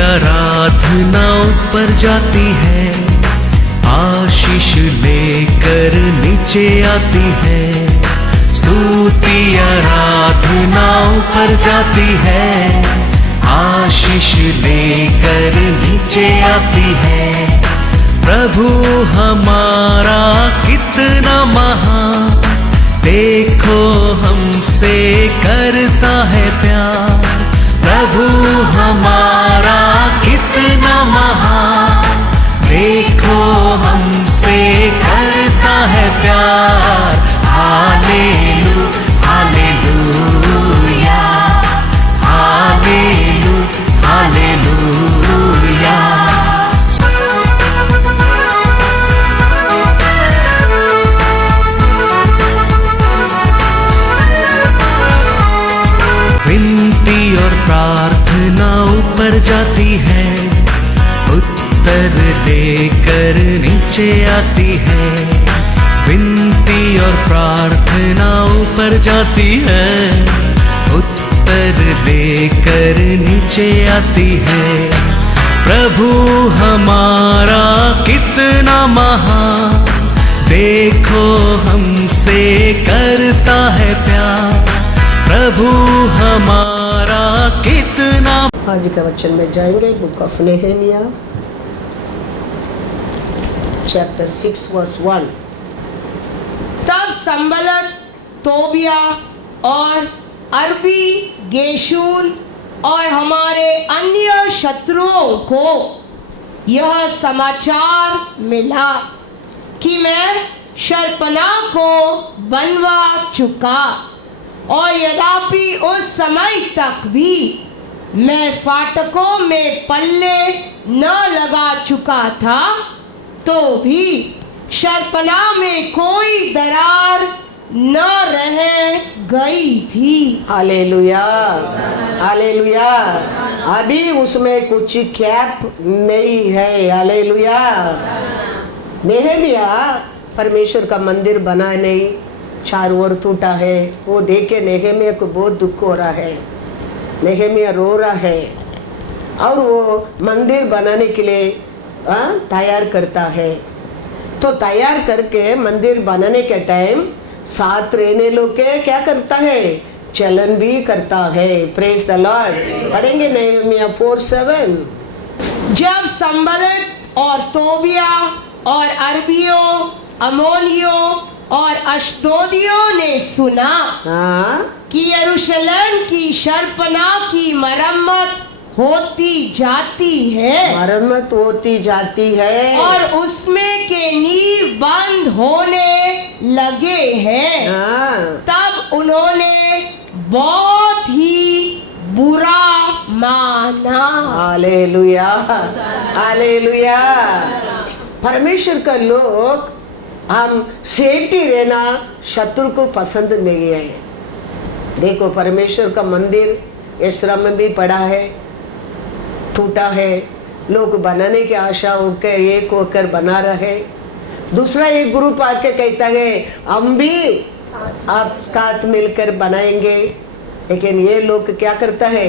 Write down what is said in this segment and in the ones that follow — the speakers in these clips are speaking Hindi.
आराधना ऊपर जाती है, आशीष लेकर नीचे आती है। स्तुति आराधना ऊपर जाती है, आशीष लेकर नीचे आती है। प्रभु हमारा कितना महान, देखो हमसे करता है प्यार। प्रभु हमारा कितना महान, देखो हमसे करता है प्यार। हालेलू हालेलूया, हालेलू हालेलूया। विनती और प्रार्थना ऊपर जाती है, उत्तर लेकर नीचे आती है। विनती और प्रार्थना ऊपर जाती है, उत्तर लेकर नीचे आती है। प्रभु हमारा कितना महान, देखो हमसे करता है प्यार। प्रभु हमारा कितना। आज का वचन में जाएंगे बुक ऑफ नेहेमिया चैप्टर 6 वर्स 1। तब संबलत, तोबिया और अरबी, गेशून और हमारे अन्य शत्रुओं को यह समाचार मिला कि मैं शर्पना को बनवा चुका, और यद्यपि उस समय तक भी मैं फाटकों में पल्ले न लगा चुका था, तो भी शर्पना में कोई दरार न रह गई थी। Hallelujah hallelujah. अभी उसमें कुछ कैप नहीं है। हालेलुया। नेहेमिया परमेश्वर का मंदिर बना नहीं, चारों ओर टूटा है। वो देख के नेहेमिया को बहुत दुख हो रहा है। नेहेमिया रो रहा है और वो मंदिर बनाने के लिए तैयार करता है। तो तैयार करके मंदिर बनाने के टाइम साथ रहने लोग के क्या करता है, चलन भी करता है। Praise the Lord. पढ़ेंगे नेहेमिया 4:7। जब संबलत और तोबिया और अरबियों, अमोनियों और अश्दोदियों ने सुना कि यरूशलेम की शर्पना की मरम्मत होती जाती है, मरम्मत होती जाती है, और उसमें के नींव बंद होने लगे हैं, तब उन्होंने बहुत ही बुरा माना। Hallelujah hallelujah. परमेश्वर का लोग हम सेफ्टी रहना शत्रु को पसंद नहीं है। देखो परमेश्वर का मंदिर एस्रा में भी पड़ा है, टूटा है। लोग बनाने की आशा होकर एक होकर बना रहे। दूसरा एक ग्रुप आके कहता है हम भी आप साथ मिलकर बनाएंगे, लेकिन ये लोग क्या करता है,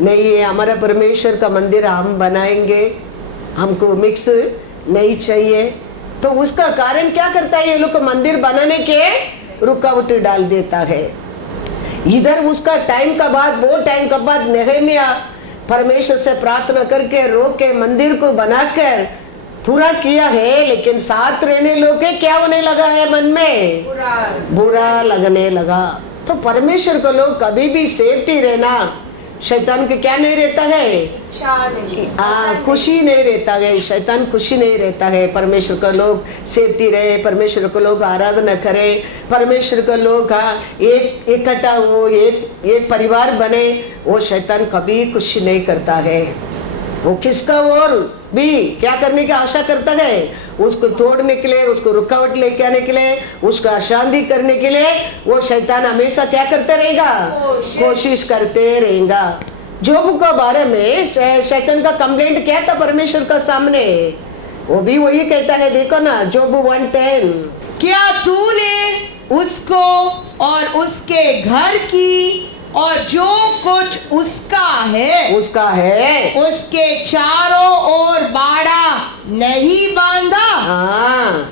नहीं ये हमारा परमेश्वर का मंदिर हम बनाएंगे, हमको मिक्स नहीं चाहिए। तो उसका कारण क्या करता है, ये लोग मंदिर बनाने के रुकावट डाल देता है। इधर उसका टाइम का बाद, बहुत टाइम का बाद नेहेमिया परमेश्वर से प्रार्थना करके रोक के मंदिर को बनाकर पूरा किया है, लेकिन साथ रहने लोग के क्या होने लगा है, मन में बुरा लगने लगा। तो परमेश्वर को लोग कभी भी सेफ्टी रहना, शैतान के क्या नहीं रहता है, खुशी नहीं रहता है। शैतान खुशी नहीं रहता है। परमेश्वर का लोग सेफ्टी रहे, परमेश्वर को लोग आराधना करे, परमेश्वर का लोग एक इकट्ठा हो, एक परिवार बने, वो शैतान कभी खुशी नहीं करता है। वो किसका और भी क्या करने की आशा करता है, उसको तोड़ने के लिए, उसको रुकावट लेके आने के लिए, उसका अशांति करने के लिए वो शैतान हमेशा क्या करते रहेगा, कोशिश करते रहेगा। जोब के बारे में शैतान का कंप्लेंट क्या था परमेश्वर का सामने, वो भी वही कहता है, देखो ना जोब 1:10, क्या तूने उसको और उसके घर की और जो कुछ उसका है उसके चारों ओर बाड़ा नहीं बांधा।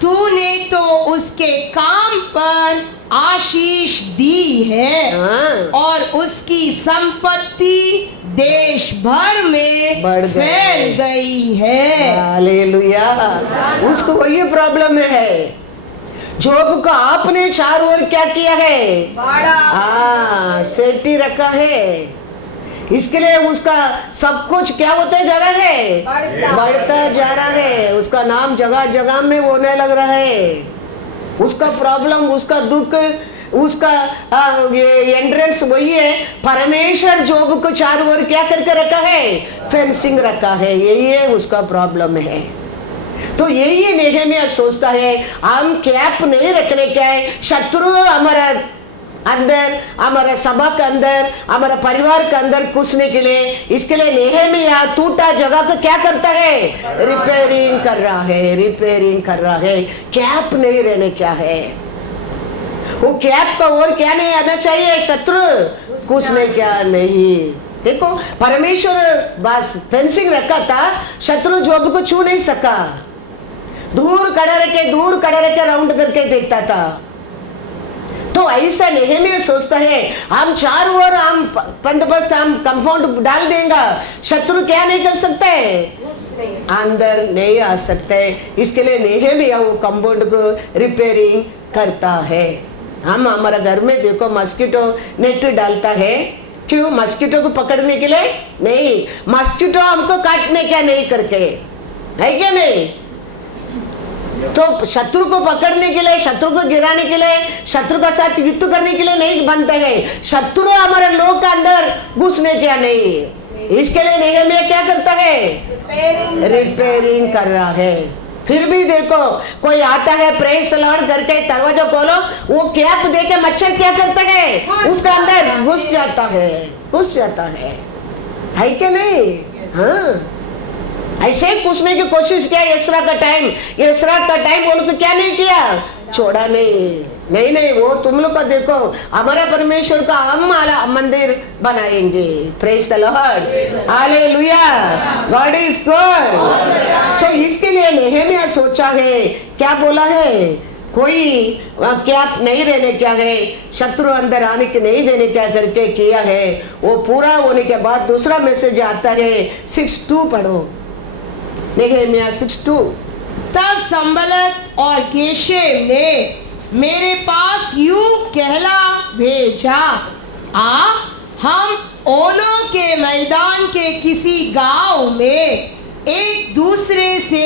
तूने तो उसके काम पर आशीष दी है और उसकी संपत्ति देश भर में फैल गई है। हालेलुया। उसको वही प्रॉब्लम है। जोब को आपने चारों ओर क्या किया है? सेफ्टी रखा है। इसके लिए उसका सब कुछ क्या होता जा रहा है? बढ़ता जा रहा है। उसका नाम जगह जगह में होने लग रहा है। उसका प्रॉब्लम, उसका दुख, उसका एंट्रेंस वही है। परमेश्वर जोब को चारों ओर क्या करके रखा है? फेंसिंग रखा है। यही है उसका प्रॉब्लम है। तो यही नेहमिया सोचता है, हम कैप नहीं रखने क्या है, शत्रु हमारा अंदर, हमारा सभा के अंदर, हमारा परिवार के अंदर घुसने के लिए, इसके लिए नेहमिया टूटा जगह को क्या करता है? रिपेयरिंग कर रहा है, रिपेयरिंग कर रहा है। कैप नहीं रहने क्या है, वो कैप का और क्या नहीं आना चाहिए? शत्रु घुसने क्या नहीं। देखो परमेश्वर बस फेंसिंग रखा था, शत्रु जोब को छू नहीं सका। दूर खड़ा रखे राउंड करके देखता था। तो ऐसा नेहमिया सोचता है, हम चारों ओर हम बंदोबस्त, हम कंपाउंड डाल देंगे, शत्रु क्या नहीं कर सकता है? अंदर नहीं आ सकते। इसके लिए नेहमिया वो कंपाउंड को रिपेयरिंग करता है। हम हमारा घर में देखो मस्कीटो नेट डालता है। क्यों? मस्कीटो को पकड़ने के लिए नहीं, मस्कीटो हमको काटने क्या नहीं करके, है क्या नहीं? तो शत्रु को पकड़ने के लिए, शत्रु को गिराने के लिए, शत्रु का साथ युद्ध करने के लिए नहीं बनते हैं। शत्रु हमारे लोग के अंदर घुसने क्या नहीं। इसके लिए नेहमिया क्या करता है? रिपेयरिंग कर रहा है। फिर भी देखो कोई आता है, प्रेज द लॉर्ड करके दरवाजा खोलो, वो कैप देके मच्छर क्या करता है? उसका अंदर घुस जाता है कि नहीं? हाँ, ऐसे पूछने की कोशिश किया। एसरा का टाइम उनको क्या नहीं किया? छोड़ा नहीं। वो तुम लोग का देखो, हमारा परमेश्वर का हम मंदिर बनाएंगे। Praise the Lord, hallelujah, God is good. तो इसके लिए नेहमिया सोचा है, क्या बोला है? कोई कैप नहीं रहने क्या है, शत्रु अंदर आने के नहीं देने क्या करके किया है। वो पूरा होने के बाद दूसरा मैसेज आता है। 6:2 पढ़ो, नेहमिया 6:2। तब संबलत और गेशेम ने मेरे पास यूं कहला भेजा, हम ओनो के मैदान के किसी गांव में एक दूसरे से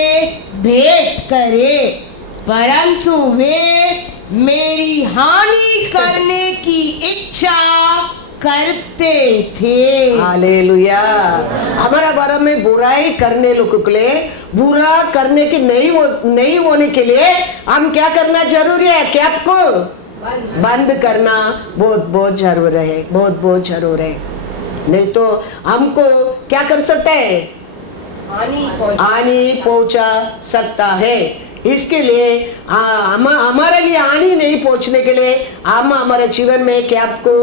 भेंट करें, परंतु वे मेरी हानि करने की इच्छा करते थे। हालेलुया। हमारा बारे में बुराई करने लोगों के लिए, बुरा करने की नहीं होने के लिए हम क्या करना जरूरी है? कैप को बंद करना बहुत जरूर है, बहुत जरूर है। नहीं तो हमको क्या कर सकता है? हानि पहुंचा सकता है। इसके लिए हमारे लिए हानि नहीं पहुंचने के लिए हम हमारे जीवन में कैप को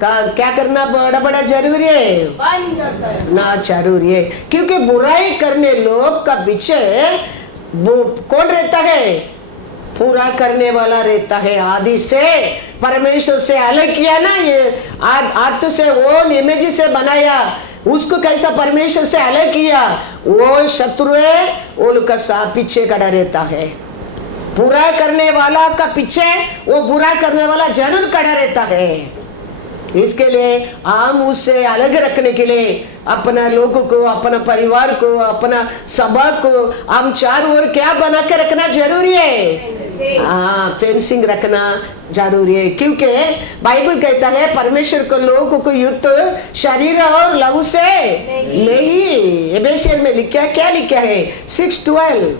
क्या करना बड़ा जरूरी है? ना जरूरी है। क्योंकि बुराई करने लोग का पीछे कौन रहता है? पूरा करने वाला रहता है। आदि से परमेश्वर से अलग किया ना, ये आत्म से वो इमेज से बनाया, उसको कैसा परमेश्वर से अलग किया, वो शत्रु है, वो लोग का पीछे खड़ा रहता है। बुरा करने वाला का पीछे वो बुरा करने वाला जरूर खड़ा रहता है। इसके लिए हम उससे अलग रखने के लिए अपना लोगों को, अपना परिवार को, अपना सभा को हम चारों ओर क्या बना के रखना जरूरी है? फेंसिंग रखना जरूरी है। क्योंकि बाइबल कहता है परमेश्वर को लोगों को युद्ध शरीर और लहू से नहीं। एफेसियन में क्या लिखा है? 6:12।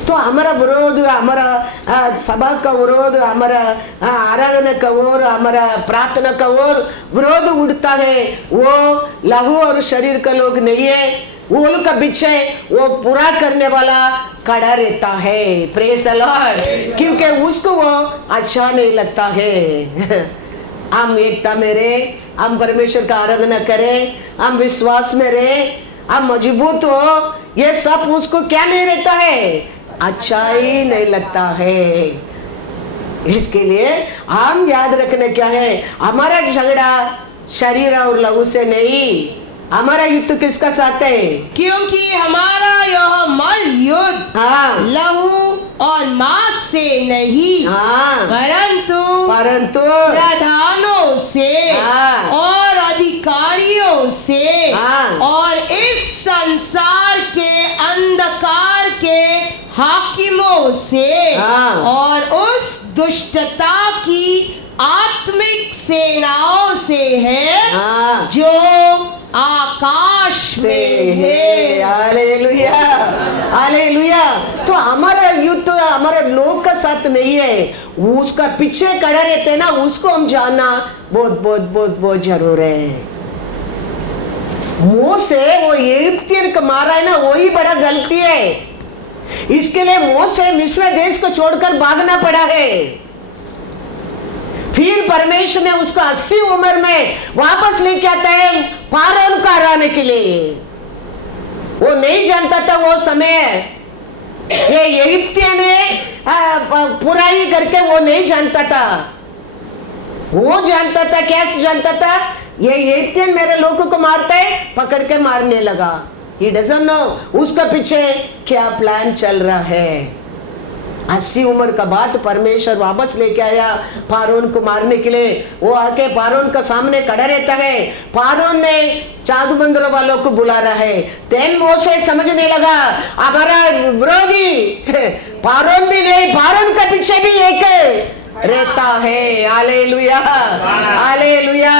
तो हमारा विरोध, हमारा सभा का विरोध, हमारा आराधना का ओर, हमारा प्रार्थना का ओर विरोध उठता है, वो लहू और शरीर का लोग नहीं है। वो लोग का पीछे वो पूरा करने वाला खड़ा रहता है। Praise the Lord. क्योंकि उसको वो अच्छा नहीं लगता है। हम एकता में रहे, हम परमेश्वर का आराधना करें, हम विश्वास में रहे, हम मजबूत हो, ये सब उसको क्या नहीं रहता है, अच्छा ही नहीं लगता है। इसके लिए हम याद रखना क्या है, हमारा झगड़ा शरीर और लहू से नहीं, हमारा युद्ध किसका साथ है? क्योंकि हमारा यह मल युद्ध हाँ लहू और मांस से नहीं, हाँ परंतु प्रधानों से हाँ। और अधिकारियों से हाँ। और इस संसार के अंधकार के हाकिमों से हाँ। और उस दुष्टता की आत्मिक सेनाओं से है हाँ। जो आकाश में है। Hallelujah, hallelujah. तो हमारा युद्ध तो हमारे लोग का साथ नहीं है, उसका पीछे खड़ा रहते हैं ना, उसको हम जानना बहुत बहुत बहुत बहुत जरूर है। मोसे वो एगिप्तियन को मारा है ना, वही बड़ा गलती है। इसके लिए मोसे मिस्र देश को छोड़कर भागना पड़ा है। फिर परमेश्वर ने उसको 80 उम्र में वापस लेके आता है फारौन को हराने के लिए। वो नहीं जानता था वो समय ये एगिप्तियन है बुराई करके, वो नहीं जानता था। वो जानता था, क्या जानता था, ये एगिप्तियन मेरे लोगों को मारता है, पकड़ के मारने लगा। He doesn't know उसका पीछे क्या प्लान चल रहा है। 80 उम्र का बाद परमेश्वर वापस लेके आया फारोन को मारने के लिए। वो आके फारोन का सामने खड़ा रहता है। फारोन ने जादू बंदरों वालों को बुला रहा है। तेन मोसे समझने लगा हमारा विरोधी फारोन भी नहीं, फारोन के पीछे भी एक रहता है। Hallelujah, hallelujah.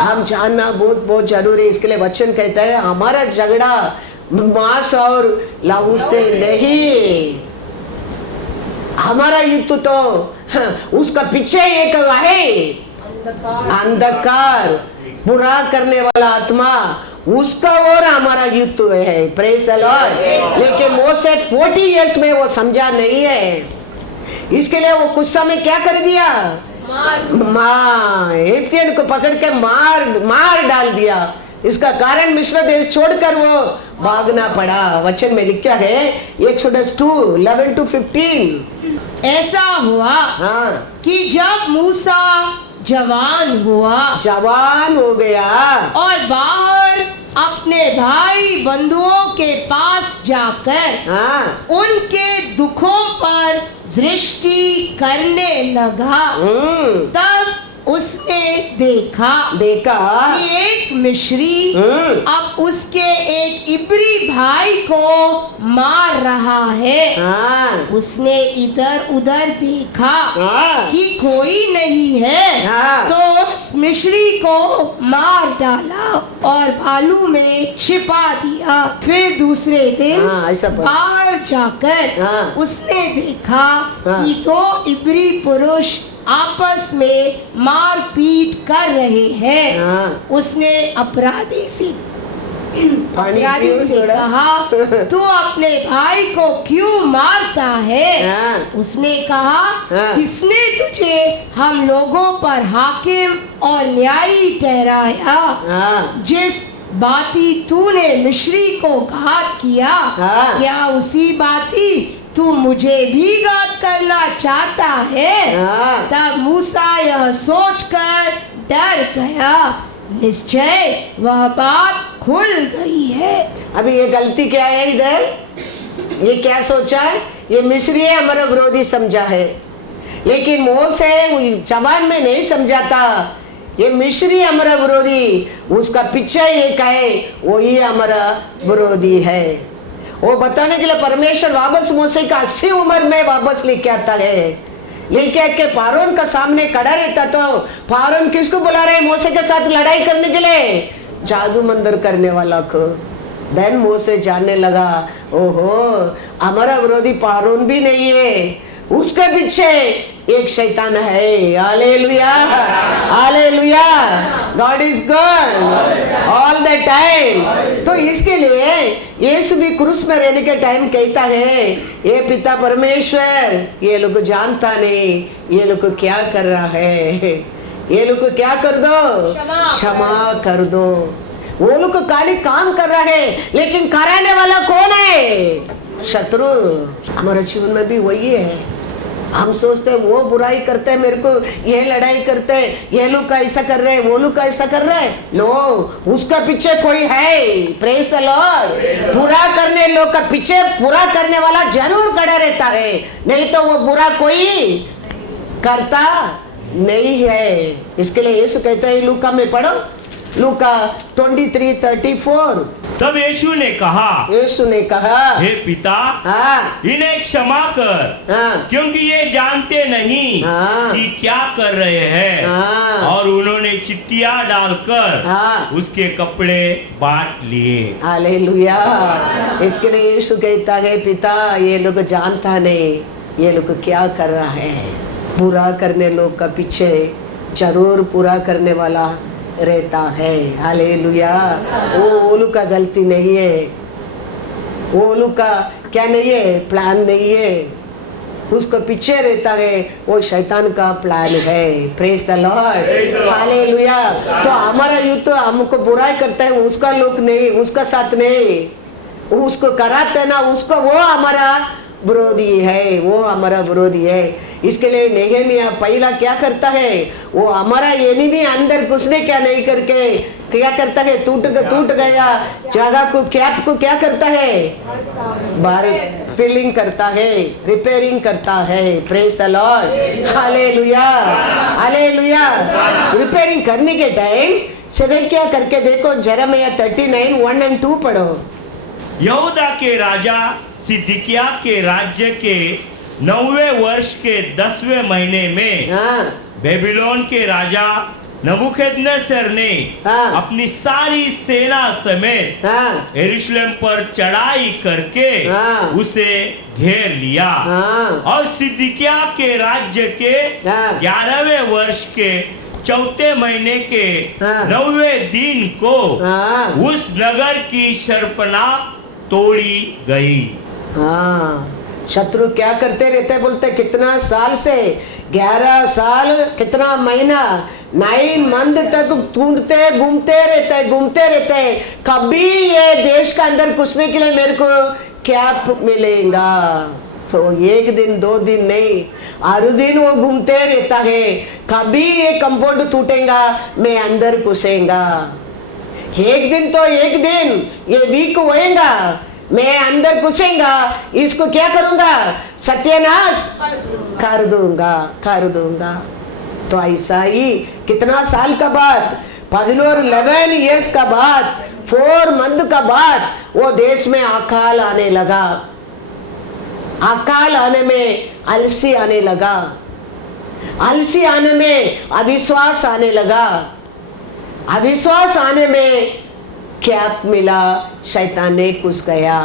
हम जानना बहुत बहुत जरूरी है। इसके लिए वचन कहता है हमारा झगड़ा मांस और लहू से नहीं, हमारा युद्ध तो उसका पीछे एक है अंधकार, बुरा करने वाला आत्मा, उसका और हमारा युद्ध है। Praise the Lord. लेकिन मोसे 40 इयर्स में वो समझा नहीं है। इसके लिए वो गुस्सा में क्या कर दिया, एगिप्तियन को पकड़ के मार डाल दिया। इसका कारण मिस्र देश छोड़कर वो भागना पड़ा। वचन में लिखा है एक्सोडस 2:11-15। ऐसा हुआ हाँ, कि जब मूसा जवान हो गया और बाहर अपने भाई बंधुओं के पास जाकर हाँ, उनके दुखों पर दृष्टि करने लगा, तब उसने देखा कि एक मिस्री अब उसके एक इब्री भाई को मार रहा है। हाँ, उसने इधर उधर देखा हाँ, कि कोई नहीं है, हाँ, तो उस मिस्री को मार डाला और भालू में छिपा दिया। फिर दूसरे दिन हाँ, ऐसा बाहर जाकर हाँ, उसने देखा हाँ, कि 2 इब्री पुरुष आपस में मारपीट कर रहे हैं। हाँ, उसने अपराधी से पानी पियो थोड़ा। कहा तू अपने भाई को क्यों मारता है? हाँ, उसने कहा हाँ, किसने तुझे हम लोगों पर हाकिम और न्यायी ठहराया? हाँ, जिस बाती तूने मिस्री को घात किया, हाँ, क्या उसी बाती तू मुझे भी घात करना चाहता है? हाँ, तब मूसा यह सोचकर डर गया, निश्चय वह बात खुल गई है। अभी ये गलती क्या है इधर, ये क्या सोचा है, ये मिस्री है हमारा विरोधी समझा है। लेकिन मोसे जवान में नहीं समझा था ये मिस्री हमारा विरोधी, उसका पीछे एक है वही हमारा विरोधी है। वो बताने के लिए परमेश्वर वापस मोसे का 80 उम्र में वापस लेके आता है। लेके आके फारोन का सामने खड़ा रहता। तो फारोन किसको बुला रहे मोसे के साथ लड़ाई करने के लिए? जादू मंदिर करने वाला को। देन मोसे जानने लगा ओहो हमारा विरोधी फारोन भी नहीं है, उसके पीछे एक शैतान है। Hallelujah, hallelujah. God is God all the time. तो इसके लिए यीशु भी क्रूस में रहने के टाइम कहता है ये पिता परमेश्वर ये लोग जानता नहीं ये लोग क्या कर रहा है। ये लोग को क्या कर दो, क्षमा कर दो। वो लोग खाली काम कर रहा है, लेकिन कराने वाला कौन है? शत्रु। हमारे जीवन में भी वही है। हम सोचते हैं वो बुराई करते हैं, मेरे को ये लड़ाई करते हैं, ये लोग का ऐसा कर रहे हैं, वो लोग का ऐसा कर रहे हैं। नो, उसका पीछे कोई है। Praise the Lord. बुरा करने लोग का पीछे बुरा करने वाला जरूर खड़ा रहता है, नहीं तो वो बुरा कोई करता नहीं है। इसके लिए यीशु कहते हैं, लूका में पढ़ो, लूका 23:34। तब यीशु ने कहा, हे पिता, हाँ, इन्हें क्षमा कर, हाँ, क्योंकि ये जानते नहीं हाँ, कि क्या कर रहे हैं। हाँ, और उन्होंने चिट्ठियां डालकर हाँ, उसके कपड़े बांट लिए। हालेलुया। इसके लिए यीशु कहता है, पिता ये लोग जानता नहीं ये लोग क्या कर रहा है। बुरा करने लोग का पीछे जरूर पूरा करने वाला रहता है। हालेलुया। वो लोग का गलती नहीं है, वो लोग का क्या नहीं है, प्लान नहीं है, उसको पीछे रहता है, वो शैतान का प्लान है। Praise the Lord. हालेलुया। तो हमारा युद्ध हमको बुराई करता है, उसका लोग नहीं, उसका साथ नहीं, उसको कराते ना, उसको वो हमारा विरोधी है, वो हमारा विरोधी है। इसके लिए नेहेमिया पहला क्या करता है, वो हमारा एनिमी अंदर घुसने क्या नहीं करके क्या करता है, टूट गया जगह को क्या करता है, बाहर फिलिंग करता है, रिपेयरिंग करता है। Praise the Lord. Hallelujah, hallelujah. Repairing करने के टाइम सिदकिय्याह करके देखो, यिर्मयाह 39:1-2 पढ़ो। यहूदा के राजा सिदकिय्याह के राज्य के 9वें वर्ष के 10वें महीने में हाँ, बेबीलोन के राजा नबूकदनेस्सर ने हाँ, अपनी सारी सेना समेत हाँ, यरूशलेम पर चढ़ाई करके हाँ, उसे घेर लिया। हाँ, और सिदकिय्याह के राज्य के हाँ, 11वें वर्ष के 4थे महीने के हाँ, 9वें दिन को हाँ, उस नगर की शर्पनाह तोड़ी गई। हाँ। शत्रु क्या करते रहते, बोलते कितना साल से, 11 साल कितना महीना, 9 मंथ तक घूमते रहते, कभी ये देश का अंदर घुसने के लिए मेरे को कैप मिलेगा। तो एक दिन 2 दिन नहीं, हर दिन वो घूमते रहता है, कभी ये कंपाउंड टूटेगा, मैं अंदर घुसेगा। एक दिन तो एक दिन ये वीक होएगा, मैं अंदर घुसेगा, इसको क्या करूंगा, सत्यानाश कर दूंगा। तो ऐसा ही कितना साल का बाद, 11 इयर्स का बाद, 4 मंथ का बाद वो देश में अकाल आने लगा। अकाल आने में अलसी आने लगा, अलसी आने में अविश्वास आने लगा, अविश्वास आने में क्या मिला, शैतान ने घुस गया।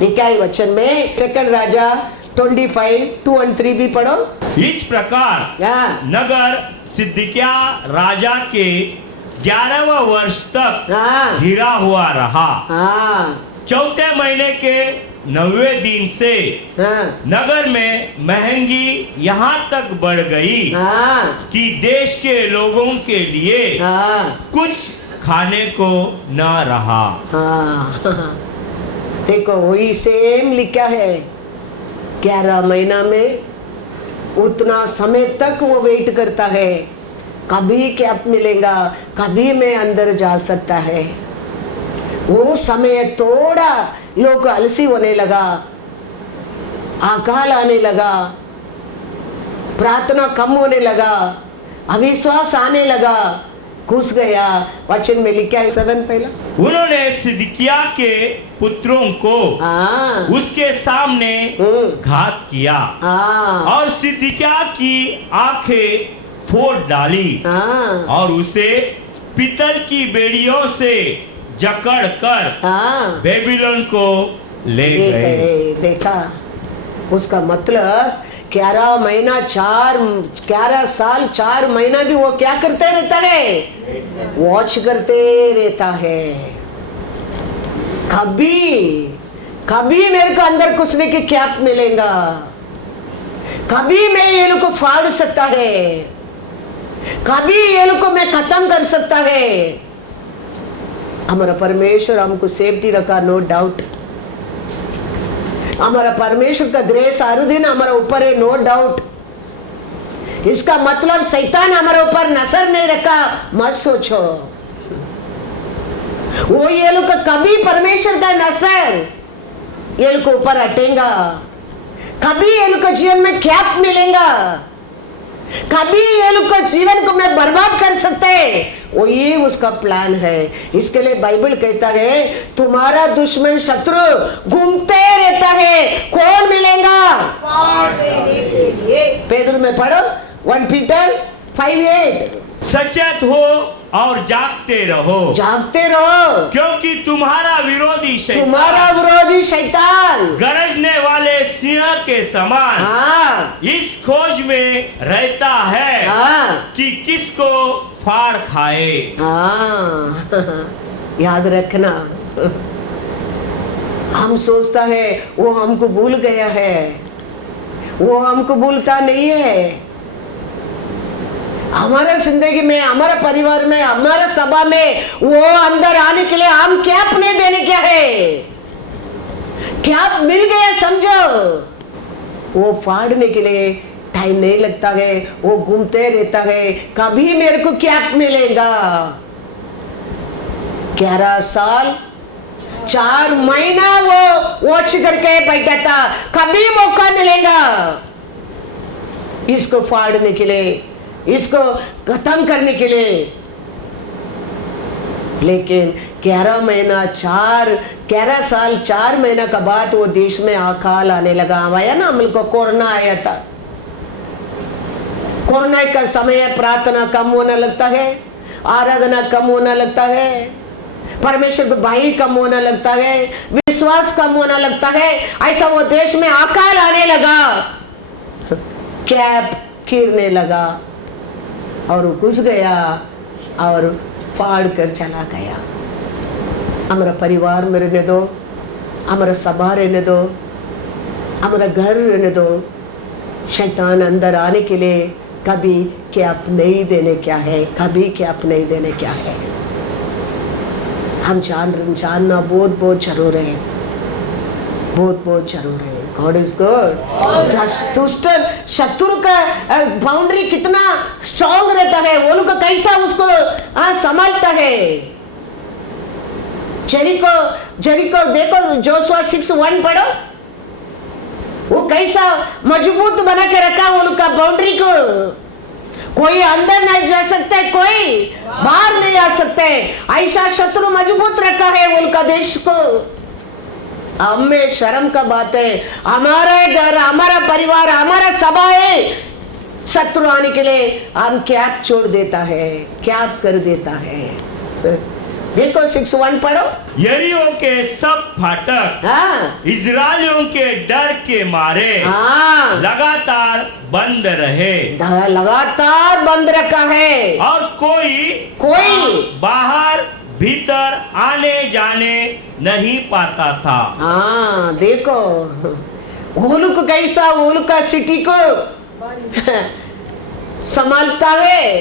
निकाय वचन में 2 राजा 25:2-3 भी पढ़ो। इस प्रकार नगर सिदकिय्याह राजा के 11वां वर्ष तक घिरा हुआ रहा। 4थे महीने के 9वें दिन से नगर में महंगी यहाँ तक बढ़ गई कि देश के लोगों के लिए कुछ खाने को न रहा। देखो वही सेम लिखा है, 11 महीना में उतना समय तक वो वेट करता है, कभी क्या मिलेगा, कभी मैं अंदर जा सकता है। वो समय थोड़ा लोग आलसी होने लगा, अकाल आने लगा, प्रार्थना कम होने लगा, अविश्वास आने लगा, घुस गया। वचन में लिखा है 7 पहला, उन्होंने सिदकिय्याह के पुत्रों को उसके सामने घात किया और सिदकिय्याह की आंखें फोड़ डाली और उसे पीतल की बेड़ियों से जकड़ कर बेबीलोन को ले गए। देखा उसका मतलब 11 साल 4 महीना भी वो क्या करते रहता है, वॉच करते रहता है। कभी मेरे को अंदर घुसने की क्या मिलेगा, कभी मैं ये लोग को फाड़ सकता है, कभी ये लोग को मैं खत्म कर सकता है। हमारा परमेश्वर हमको सेफ्टी रखा, नो डाउट। हमारा परमेश्वर का ग्रेस हर दिन हमारा ऊपर है, नो डाउट। इसका मतलब शैतान हमारे ऊपर नजर नहीं रखा, मत सोचो। वो ये लोग का कभी परमेश्वर का नजर ये लोग को ऊपर हटेगा, कभी ये लोग का जीवन में क्या मिलेगा, कभी ये लोग का जीवन को मैं बर्बाद कर सकते हैं, वो ये उसका प्लान है। इसके लिए बाइबल कहता है तुम्हारा दुश्मन शत्रु घूमते रहता है, कौन मिलेगा? पेदर में पढ़ो 1 पीटर 5:8। सचेत हो और जागते रहो, जागते रहो, क्योंकि तुम्हारा विरोधी शैतान गरजने वाले सिंह के समान हाँ इस खोज में रहता है हाँ कि किसको फाड़ खाए। हाँ याद रखना। हम सोचता है वो हमको भूल गया है, वो हमको भूलता नहीं है। हमारा जिंदगी में, हमारा परिवार में, हमारा सभा में वो अंदर आने के लिए हम क्या अपने देने क्या है, क्या मिल गया समझो। वो फाड़ने के लिए टाइम नहीं लगता है, वो घूमते रहता है, कभी मेरे को क्या मिलेगा। 11 साल 4 महीना वो वॉच करके बैठा था, कभी मौका मिलेगा इसको फाड़ने के लिए, इसको खत्म करने के लिए। लेकिन 11 साल 4 महीना का बाद वो देश में अकाल आने लगा। आया ना, हम को कोरोना आया था। कोरोना का समय प्रार्थना कम होने लगता है, आराधना कम होने लगता है, परमेश्वर को भाई कम होने लगता है, विश्वास कम होने लगता है। ऐसा वो देश में अकाल आने लगा, कैप गिरने लगा और घुस गया और फाड़ कर चला गया। हमारा परिवार में रहने दो, हमारा सभा रहने दो, हमारा घर रहने दो। शैतान अंदर आने के लिए कभी कैप नहीं देने क्या है, कभी कैप नहीं देने क्या है। हम जानना बहुत बहुत जरूर है, बहुत बहुत जरूर है। God is good। दुष्ट शत्रु का बाउंड्री कितना स्ट्रॉन्ग रहता है, वो लोग कैसा उसको संभालता है। जेरिको देखो, जोशुआ 6:1 पढ़ो, वो कैसा मजबूत बना के रखा वो लोग का बाउंड्री को। कोई अंदर नहीं जा सकते, कोई बाहर नहीं आ सकते, ऐसा शत्रु मजबूत रखा है वो लोग का देश को। हमें शर्म का बात है, हमारे घर, हमारा परिवार, हमारा सभा है, शत्रु आने के लिए हम क्या छोड़ देता है, क्या कर देता है। देखो 6:1 पढ़ो। यरीहो के सब फाटक इजरायलियों के डर के मारे लगातार बंद रहे, लगातार बंद रखा है, और कोई बाहर भीतर आने जाने नहीं पाता था। हाँ देखो वो लोग कैसा, वो लोग का सिटी को संभालता है।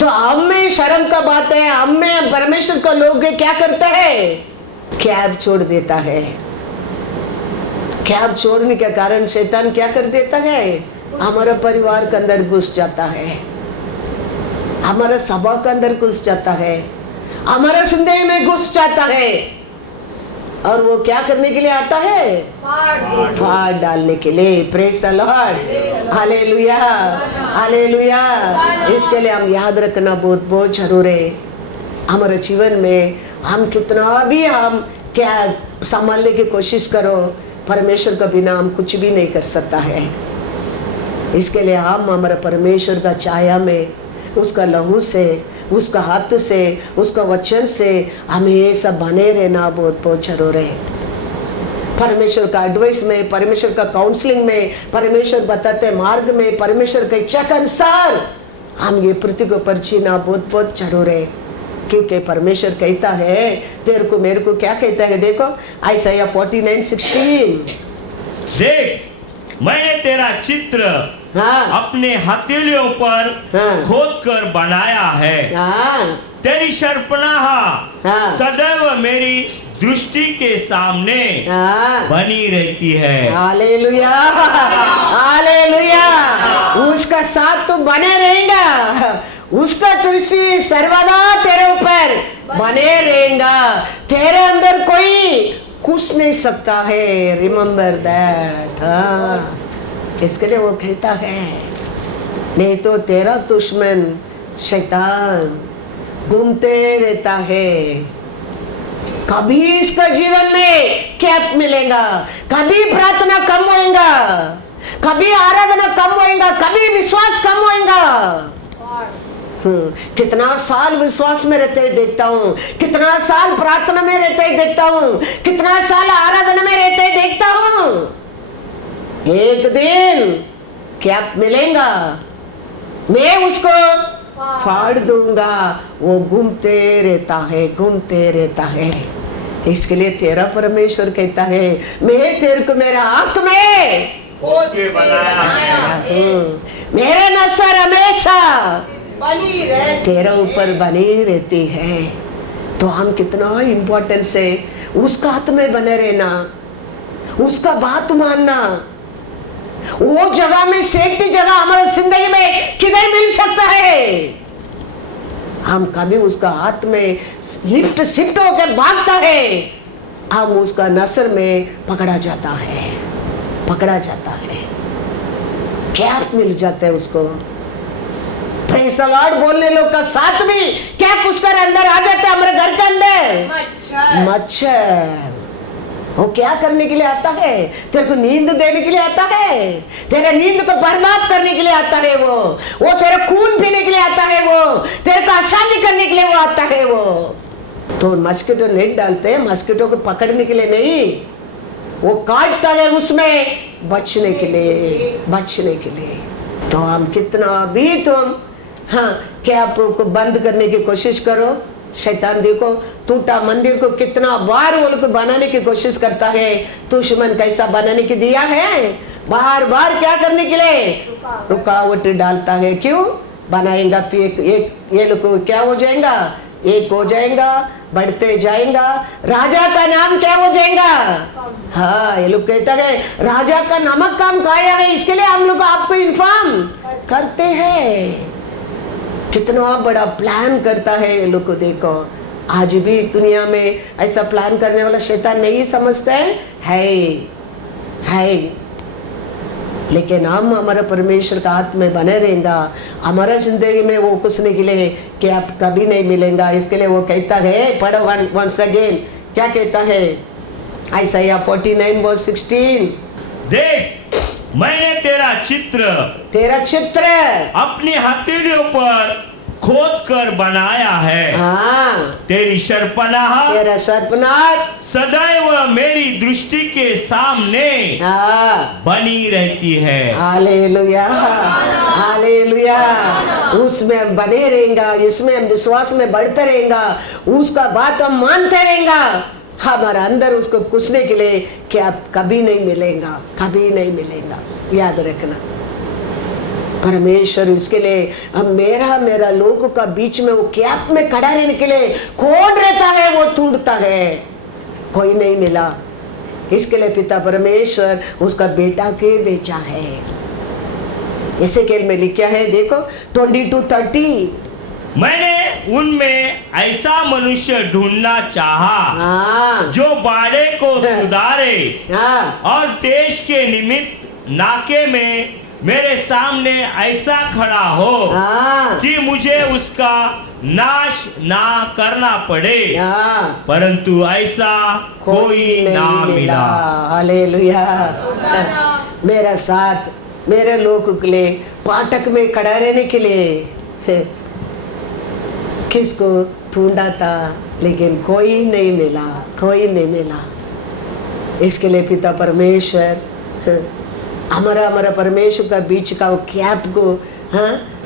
तो हमें शर्म का बात है, हमें परमेश्वर का लोग क्या करता है, कैब छोड़ देता है। कैब छोड़ने के कारण शैतान क्या कर देता है, हमारा परिवार के अंदर घुस जाता है, हमारा सभा के अंदर घुस जाता है, हमारा जिंदगी में घुस जाता है। और वो क्या करने के लिए आता है, फाड़ डालने के लिए। Praise the Lord, hallelujah hallelujah. इसके लिए हम याद रखना बहुत बहुत जरूर है। हमारे जीवन में हम कितना भी हम क्या संभालने की कोशिश करो, परमेश्वर के बिना हम कुछ भी नहीं कर सकता है। इसके लिए हम हमारे परमेश्वर का छाया में, उसका लहू से, उसका हाथ से, उसका वचन से हमें ये सब बने रहना बहुत बहुत जरूर है। परमेश्वर का एडवाइस में, परमेश्वर का काउंसलिंग में, परमेश्वर बताते मार्ग में, परमेश्वर के इच्छा के अनुसार हम ये पृथ्वी को पर जीना बहुत बहुत जरूर है। क्योंकि परमेश्वर कहता है, तेरे को मेरे को क्या कहता है, देखो Isaiah 49:16, देख मैंने तेरा चित्र हाँ। अपने हथेलियों पर हाँ। खोद कर बनाया है। हाँ तेरी शर्पनाह हाँ। सदैव मेरी दृष्टि के सामने हाँ। बनी रहती है। Hallelujah, hallelujah. उसका साथ तो बने रहेगा, उसका दृष्टि सर्वदा तेरे ऊपर बने रहेगा, तेरे अंदर कोई कुछ नहीं सकता है। Remember that. हाँ, इसके लिए वो कहता है, नहीं तो तेरा दुश्मन शैतान घूमते रहता है, कभी इसका जीवन में क्या मिलेगा, कभी प्रार्थना कम होएगा, कभी आराधना कम होएगा, कभी विश्वास कम होएगा। कितना साल विश्वास में रहते ही देखता हूँ, कितना साल प्रार्थना में रहते ही देखता हूँ, कितना साल आराधना में रहते ही देखता हूँ, एक दिन क्या मिलेगा, मैं उसको फाड़ दूंगा। वो घूमते रहता है, घूमते रहता है। इसके लिए तेरा परमेश्वर कहता है, मैं तेरे को मेरा हाथ में खोद के बनाया है। मेरे नजर हमेशा बनी रहती तेरा ऊपर बनी रहती है। तो हम कितना इम्पोर्टेंस है उसका हाथ में बने रहना, उसका बात मानना। वो जगह में सेफ्टी जगह हमारे जिंदगी में किधर मिल सकता है। हम कभी उसका हाथ में लिफ्ट शिफ्ट होकर भागता है, हम उसका नसर में पकड़ा जाता है, पकड़ा जाता है, क्या मिल जाता है उसको। प्रेज़ द लॉर्ड बोलने लोग का साथ भी क्या कुछ कर अंदर आ जाता है हमारे घर के अंदर। मच्छर वो क्या करने के लिए आता है, तेरे को नींद देने के लिए आता है, तेरे नींद को बर्बाद करने के लिए आता है। वो तेरे खून पीने के लिए आता है, वो तेरे को अशांति करने के लिए वो आता है। वो तो मस्किटो नेट डालते हैं मस्किटो को पकड़ने के लिए नहीं, वो काटता है उसमें बचने के लिए, बचने के लिए। तो हम कितना भी तुम हाँ क्या आपको बंद करने की कोशिश करो, शैतान देखो टूटा मंदिर को कितना बार वो लोग बनाने की कोशिश करता है। दुश्मन कैसा बनाने की दिया है, बार बार क्या करने के लिए रुकावट डालता है। क्यों बनाएगा तो एक ये लोग क्या हो जाएगा, एक हो जाएगा, बढ़ते जाएगा, राजा का नाम क्या हो जाएगा। हाँ ये लोग कहता है राजा का नमक काम खाया है, इसके लिए हम लोग आपको इन्फॉर्म करते हैं। कितना बड़ा प्लान करता है ये लोग को देखो। आज भी इस दुनिया में ऐसा प्लान करने वाला शैतान नहीं समझता है। लेकिन हम हमारा परमेश्वर का हाथ में बने रहेगा, हमारा जिंदगी में वो कुछने के लिए कि आप कभी नहीं मिलेगा। इसके लिए वो कहता है, पढ़ो वंस अगेन, क्या कहता है आइसाया 49:16। देख मैंने तेरा चित्र अपनी हथेलियों पर खोद कर बनाया है। हाँ तेरी शर्पनाह तेरा शर्पनाह सदैव मेरी दृष्टि के सामने हाँ बनी रहती है। Hallelujah, hallelujah. उसमें बने रहेगा, इसमें विश्वास में बढ़ते रहेगा, उसका बात हम मानते रहेगा। हमारा अंदर उसको पूछने के लिए कि आप कभी नहीं मिलेगा, कभी नहीं मिलेगा। याद रखना परमेश्वर इसके लिए हम मेरा लोगों का बीच में वो कैप में खड़ा रहने के लिए खोद रहता है, वो ढूंढता है, कोई नहीं मिला। इसके लिए पिता परमेश्वर उसका बेटा के बेचा है। इसे केल में लिखा है देखो 22:30। मैंने उनमें ऐसा मनुष्य ढूंढना चाहा जो बाड़े को सुधारे और देश के निमित्त नाके में मेरे सामने ऐसा खड़ा हो कि मुझे उसका नाश ना करना पड़े, परंतु ऐसा कोई ना मिला। हालेलुया। मेरा साथ मेरे लोगों के लिए पाठक में खड़ा रहने के लिए किसको ढूंढा था, लेकिन कोई नहीं मिला, कोई नहीं मिला। इसके लिए पिता परमेश्वर हमारा परमेश्वर का बीच का वो कैप को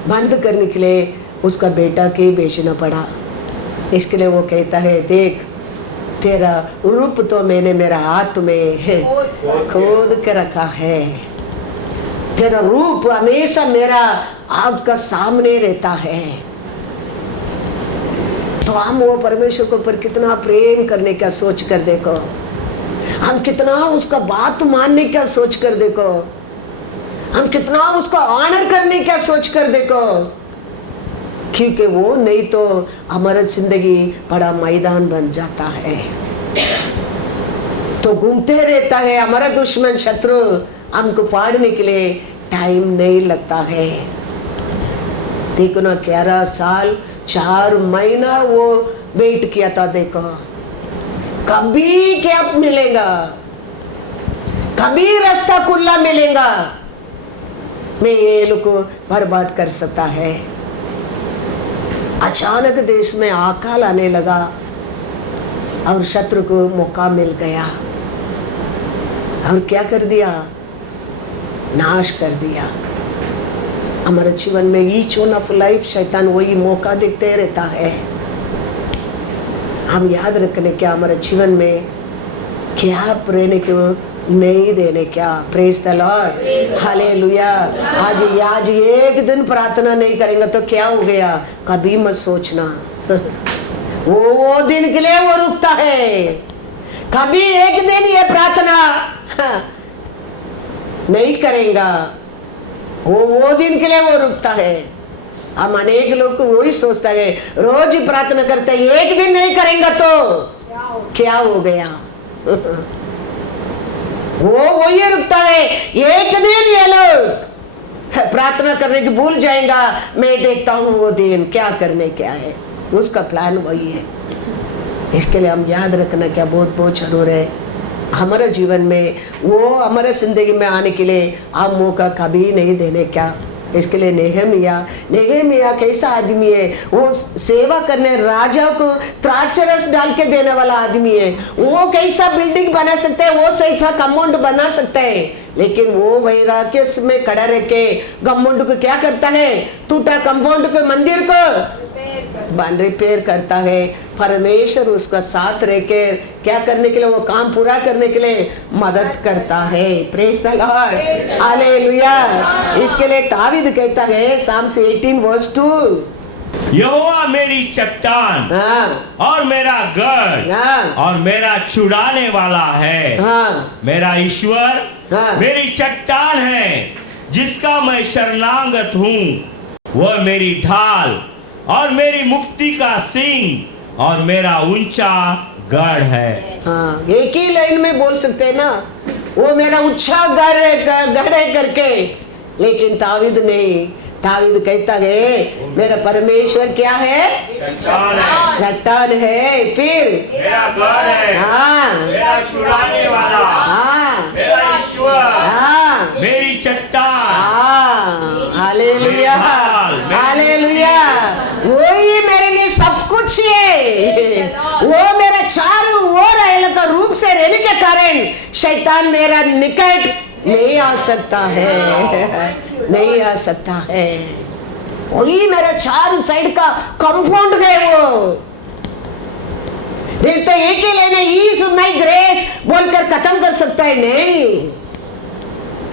बंद करने के लिए उसका बेटा के बेचना पड़ा। इसके लिए वो कहता है देख तेरा रूप तो मैंने मेरा हाथ में खोद के रखा है, तेरा रूप हमेशा मेरा आपका सामने रहता है। तो हम वो परमेश्वर के ऊपर कितना प्रेम करने का सोच कर देखो, हम कितना उसका बात मानने का सोच कर देखो, हम कितना उसका ऑनर करने का सोच कर देखो, क्योंकि वो नहीं तो हमारा जिंदगी बड़ा मैदान बन जाता है। तो घूमते रहता है हमारा दुश्मन शत्रु, हमको पाड़ने के लिए टाइम नहीं लगता है। देखो ना 11 साल 4 महीना वो वेट किया था, देखो कभी क्या मिलेगा, कभी रास्ता खुला मिलेगा, मैं ये लोग को बर्बाद कर सकता है। अचानक देश में अकाल आने लगा और शत्रु को मौका मिल गया और क्या कर दिया, नाश कर दिया। हमारे जीवन में ईच वन ऑफ लाइफ शैतान वही मौका देखते रहता है। हम याद रखने क्या हमारे जीवन में क्या रहने को नहीं देने क्या। Praise the Lord, hallelujah. आज एक दिन प्रार्थना नहीं करेंगे तो क्या हो गया, कभी मत सोचना वो दिन के लिए वो रुकता है। कभी एक दिन ये प्रार्थना नहीं करेगा, वो दिन के लिए वो रुकता है। हम अनेक लोग को वही सोचता है, रोज ही प्रार्थना करते हैं, एक दिन नहीं करेंगे तो क्या हो गया वो ये रुकता है। एक दिन ये लोग प्रार्थना करने की भूल जाएगा, मैं देखता हूँ वो दिन क्या करने क्या है, उसका प्लान वही है। इसके लिए हम याद रखना क्या बहुत बहुत जरूर है हमारे जीवन में, वो हमारे जिंदगी में आने के लिए हम मौका कभी नहीं देने क्या। इसके लिए नेहमिया कैसा आदमी है, वो सेवा करने राजा को द्राक्षरस डाल के देने वाला आदमी है। वो कैसा बिल्डिंग बना सकते हैं, वो सही था कंपाउंड बना सकते हैं, लेकिन वो वैराग्य में खड़ा रह के कंपाउंड को क्या करता है, टूटा कंपाउंड को मंदिर को रिपेयर करता है। परमेश्वर उसका साथ रहकर क्या करने के लिए, वो काम पूरा करने के लिए मदद करता है। Praise the Lord, hallelujah. इसके लिए दावीद कहता है साम्स 18 वर्स 2, यहोवा मेरी चट्टान और मेरा गढ़ और मेरा छुड़ाने वाला है। मेरा ईश्वर मेरी चट्टान है, जिसका मैं शरणागत हूँ। वह मेरी ढाल और मेरी मुक्ति का सिंह और मेरा ऊंचा गढ़ है। एक ही लाइन में बोल सकते हैं ना, वो मेरा ऊंचा गढ़ है करके, लेकिन दावीद नहीं। दावीद कहता है मेरा परमेश्वर क्या है, चट्टान है, फिर मेरा गढ़ है, मेरा छुड़ाने वाला, मेरा ईश्वर, मेरी चट्टान, हालेलुया हालेलुया। वही मेरे लिए सब कुछ है। वो मेरा चारों ओर का रूप से रहने के कारण शैतान मेरा निकट नहीं आ सकता है, नहीं आ सकता है। वही मेरा चारों साइड का कंपाउंड है। वो देखते एक ही लेने ईज माय ग्रेस बोलकर खत्म कर सकता है, नहीं।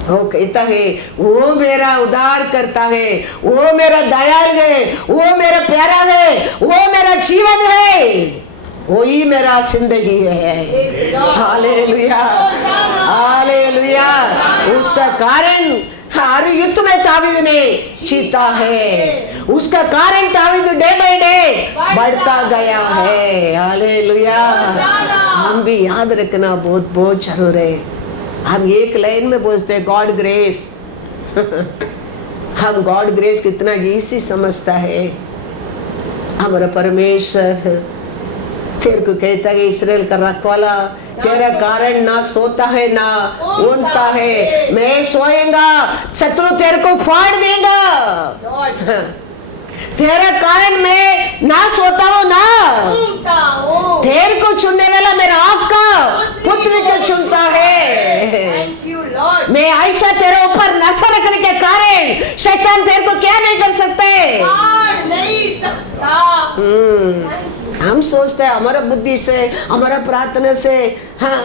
वो कहता है वो मेरा उद्धार करता है, वो मेरा दयाल है, वो मेरा प्यारा है, वो मेरा जीवन है, वही मेरा जिंदगी है। Hallelujah hallelujah. उसका कारण हर युद्ध में दावीद ने जीता है, उसका कारण दावीद डे बाय डे बढ़ता गया है। हालेलुया। हम भी याद रखना बहुत बहुत जरूर है। हम एक लाइन में बोलते हैं गॉड ग्रेस हम गॉड ग्रेस कितना इजी समझता है। हमारा परमेश्वर तेरे को कहता है इस्राएल का रखवाला, तेरा कारण ना सोता है ना ऊँगता है, मैं सोएगा शत्रु तेरे को फाड़ देगा। तेरा कारण मैं ना सोता हूँ ना तेरे को चुनने वाला मेरा आपका पुत्र को चुनता है। मैं ऐसा तेरे ऊपर नशा रखने के कारण शैतान तेरे को क्या नहीं कर सकते, नहीं सकता। हम सोचते हैं हमारा बुद्धि से, हमारा प्रार्थना से, हाँ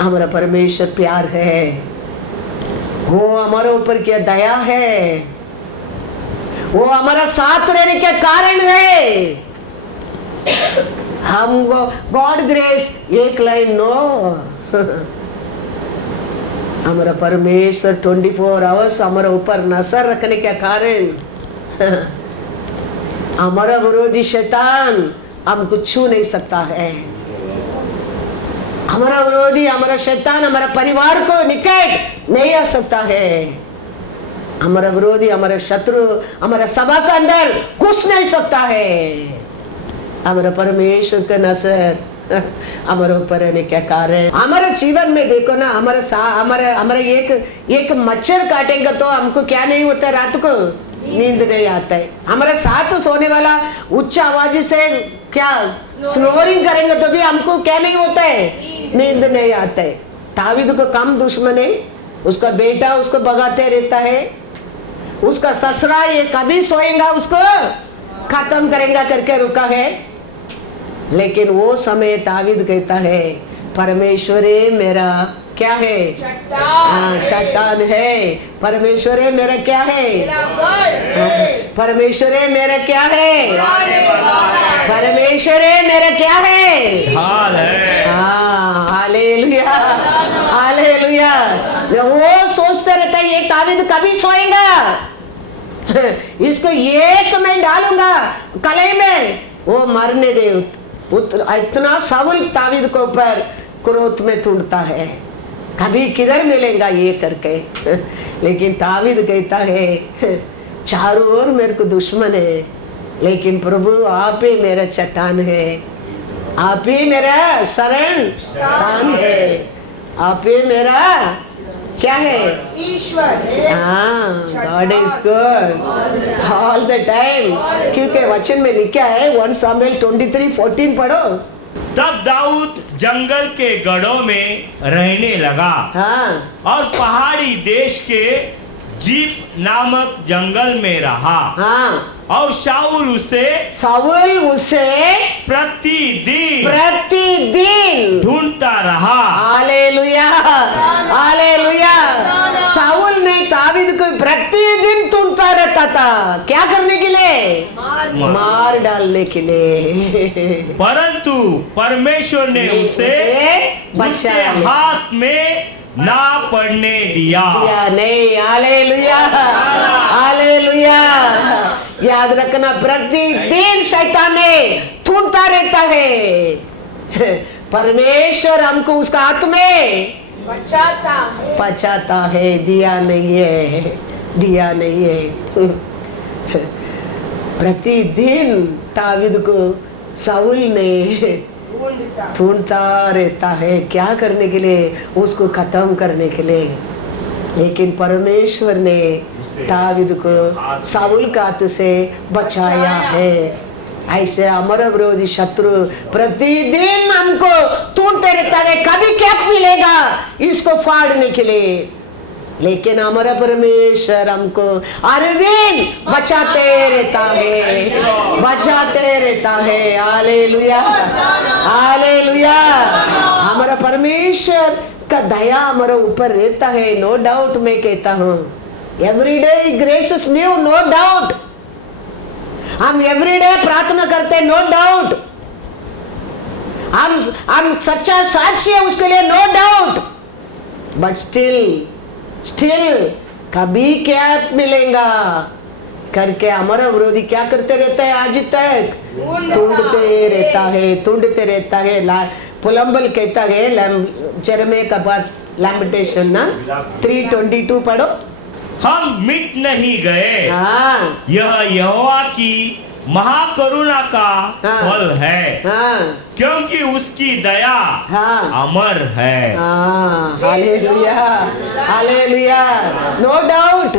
हमारा परमेश्वर प्यार है, वो हमारे ऊपर क्या दया है, वो हमारा साथ रहने के कारण है। हम गॉड ग्रेस एक लाइन नो। हमारा परमेश्वर 24 आवर्स हमारे ऊपर नजर रखने के कारण हमारा विरोधी शैतान हमको छू नहीं सकता है। हमारा विरोधी, हमारा शैतान हमारा परिवार को निकट नहीं आ सकता है। हमारा विरोधी, हमारा शत्रु हमारा सभा के अंदर घुस नहीं सकता है। हमारा परमेश्वर का नजर हमारे ऊपर रहने के कारण हमारे जीवन में देखो ना, हमारा एक मच्छर काटेगा तो हमको क्या नहीं होता है, रात को नींद नहीं आता है। हमारे साथ सोने वाला उच्च आवाज से क्या स्नोरिंग करेंगे तो भी हमको क्या नहीं होता है, नींद नहीं आता है। तावीद को कम दुश्मन है, उसका बेटा उसको भगाते रहता है, उसका ससुरा ये कभी सोएगा उसको खत्म करेगा करके रुका है। लेकिन वो समय तावीद कहता है परमेश्वर मेरा क्या है, शैतान है। परमेश्वर मेरा क्या है, परमेश्वर मेरा क्या है, परमेश्वर मेरा क्या है, हालेलुया हालेलुया। वो सोचते रहता है ये तावीद कभी सोएगा, इसको एक मैं डालूंगा कलाई में, वो मरने दे। इतना साउल तावीद को ऊपर क्रोध में ढूंढता है, कभी किधर मिलेगा ये करके। लेकिन तावीद कहता है चारों ओर मेरे को दुश्मन है, लेकिन प्रभु आप ही मेरा चट्टान है, आप ही मेरा शरण स्थान है, आप ही मेरा क्या है, ईश्वर। हाँ, God is good all the time, क्योंकि वचन में लिखा है 1 सामुएल 23:14 पढ़ो। तब दाऊद जंगल के गढ़ों में रहने लगा। हाँ। और पहाड़ी देश के जीप नामक जंगल में रहा। हाँ। और शाऊल उसे प्रतिदिन ढूंढता रहा। Hallelujah hallelujah. शाऊल ने तावीद को प्रतिदिन ढूंढता रहता था, क्या करने के लिए, मार डालने के लिए। परंतु परमेश्वर ने उसे उसके हाथ में ना पड़ने दिया नहीं। Hallelujah hallelujah. याद रखना प्रतिदिन शैतान ढूंढता रहता है, परमेश्वर हमको उसका हाथ में बचाता है, दिया नहीं है, दिया नहीं है। प्रतिदिन तावीद को शाऊल ने ढूंढता रहता है, क्या करने के लिए, उसको खत्म करने के लिए। लेकिन परमेश्वर ने तावीद को शाऊल का हाथ से बचाया है। ऐसे हमारा विरोधी शत्रु प्रतिदिन हमको ढूंढते रहता है, कभी क्या मिलेगा इसको फाड़ने के लिए। लेकिन हमारा परमेश्वर हमको हर दिन बचाते रहता है, बचाते रहता है। Hallelujah hallelujah. हमारा परमेश्वर का दया हमारे ऊपर रहता है, नो डाउट। मैं कहता हूँ everyday grace is new, no doubt. हम एवरीडे प्रार्थना करते हैं, नो डाउट। हम सच्चा साक्षी है उसके लिए, नो डाउट। बट स्टिल कभी क्या मिलेगा करके हमारा विरोधी क्या करते रहता है, आज तक ढूंढते रहता है। पुलम्बल कहता है यिर्मयाह का बात, लैमेंटेशन ना 3:22 पढ़ो। हम मिट नहीं गए, हाँ। यह यहोवा की महाकरुणा का फल है, क्योंकि उसकी दया अमर है। Hallelujah hallelujah. No doubt.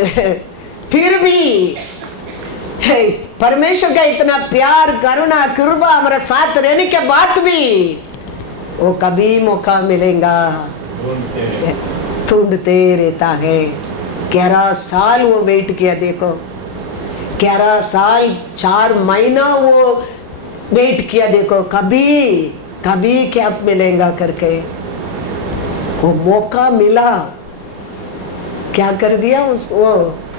फिर भी परमेश्वर का इतना प्यार, करुणा, कृपा हमारे साथ रहने के बाद भी वो कभी मौका मिलेगा ढूंढते रहता है। 11 साल वो वेट किया, देखो 11 साल 4 महीना वो वेट किया, देखो कभी क्या मिलेगा करके। वो मौका मिला, क्या कर दिया उसको?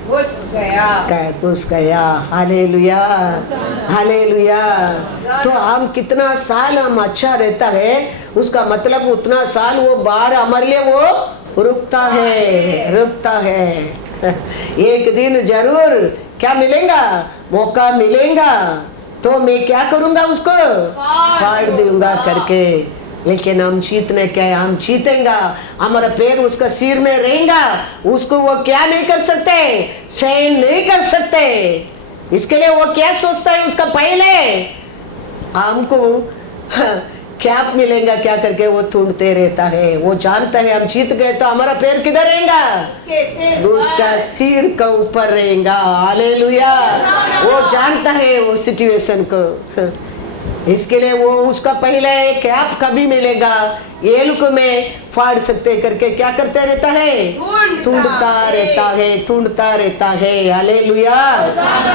घुस गया। Hallelujah, hallelujah. तो हम कितना साल हम अच्छा रहता है, उसका मतलब उतना साल वो बाहर हमारे लिए वो रुकता है। एक दिन जरूर क्या मिलेगा, मौका मिलेगा तो मैं क्या करूंगा, उसको फाड़ दूंगा करके। लेकिन हम जीतने क्या है, हम जीतेंगा, हमारा पैर उसका सिर में रहेगा, उसको वो क्या नहीं कर सकते, सहन नहीं कर सकते। इसके लिए वो क्या सोचता है, उसका पहले हमको क्या मिलेगा क्या करके वो ढूंढते रहता है। वो जानता है हम जीत गए तो हमारा पैर किधर रहेगा, उसका सिर का ऊपर रहेगा। हालेलुया। वो जानता है वो सिचुएशन को, इसके लिए वो उसका पहले कैप कभी मिलेगा, ये लुक में फाड़ सकते करके क्या करते रहता है, ढूंढता रहता है। हालेलुया।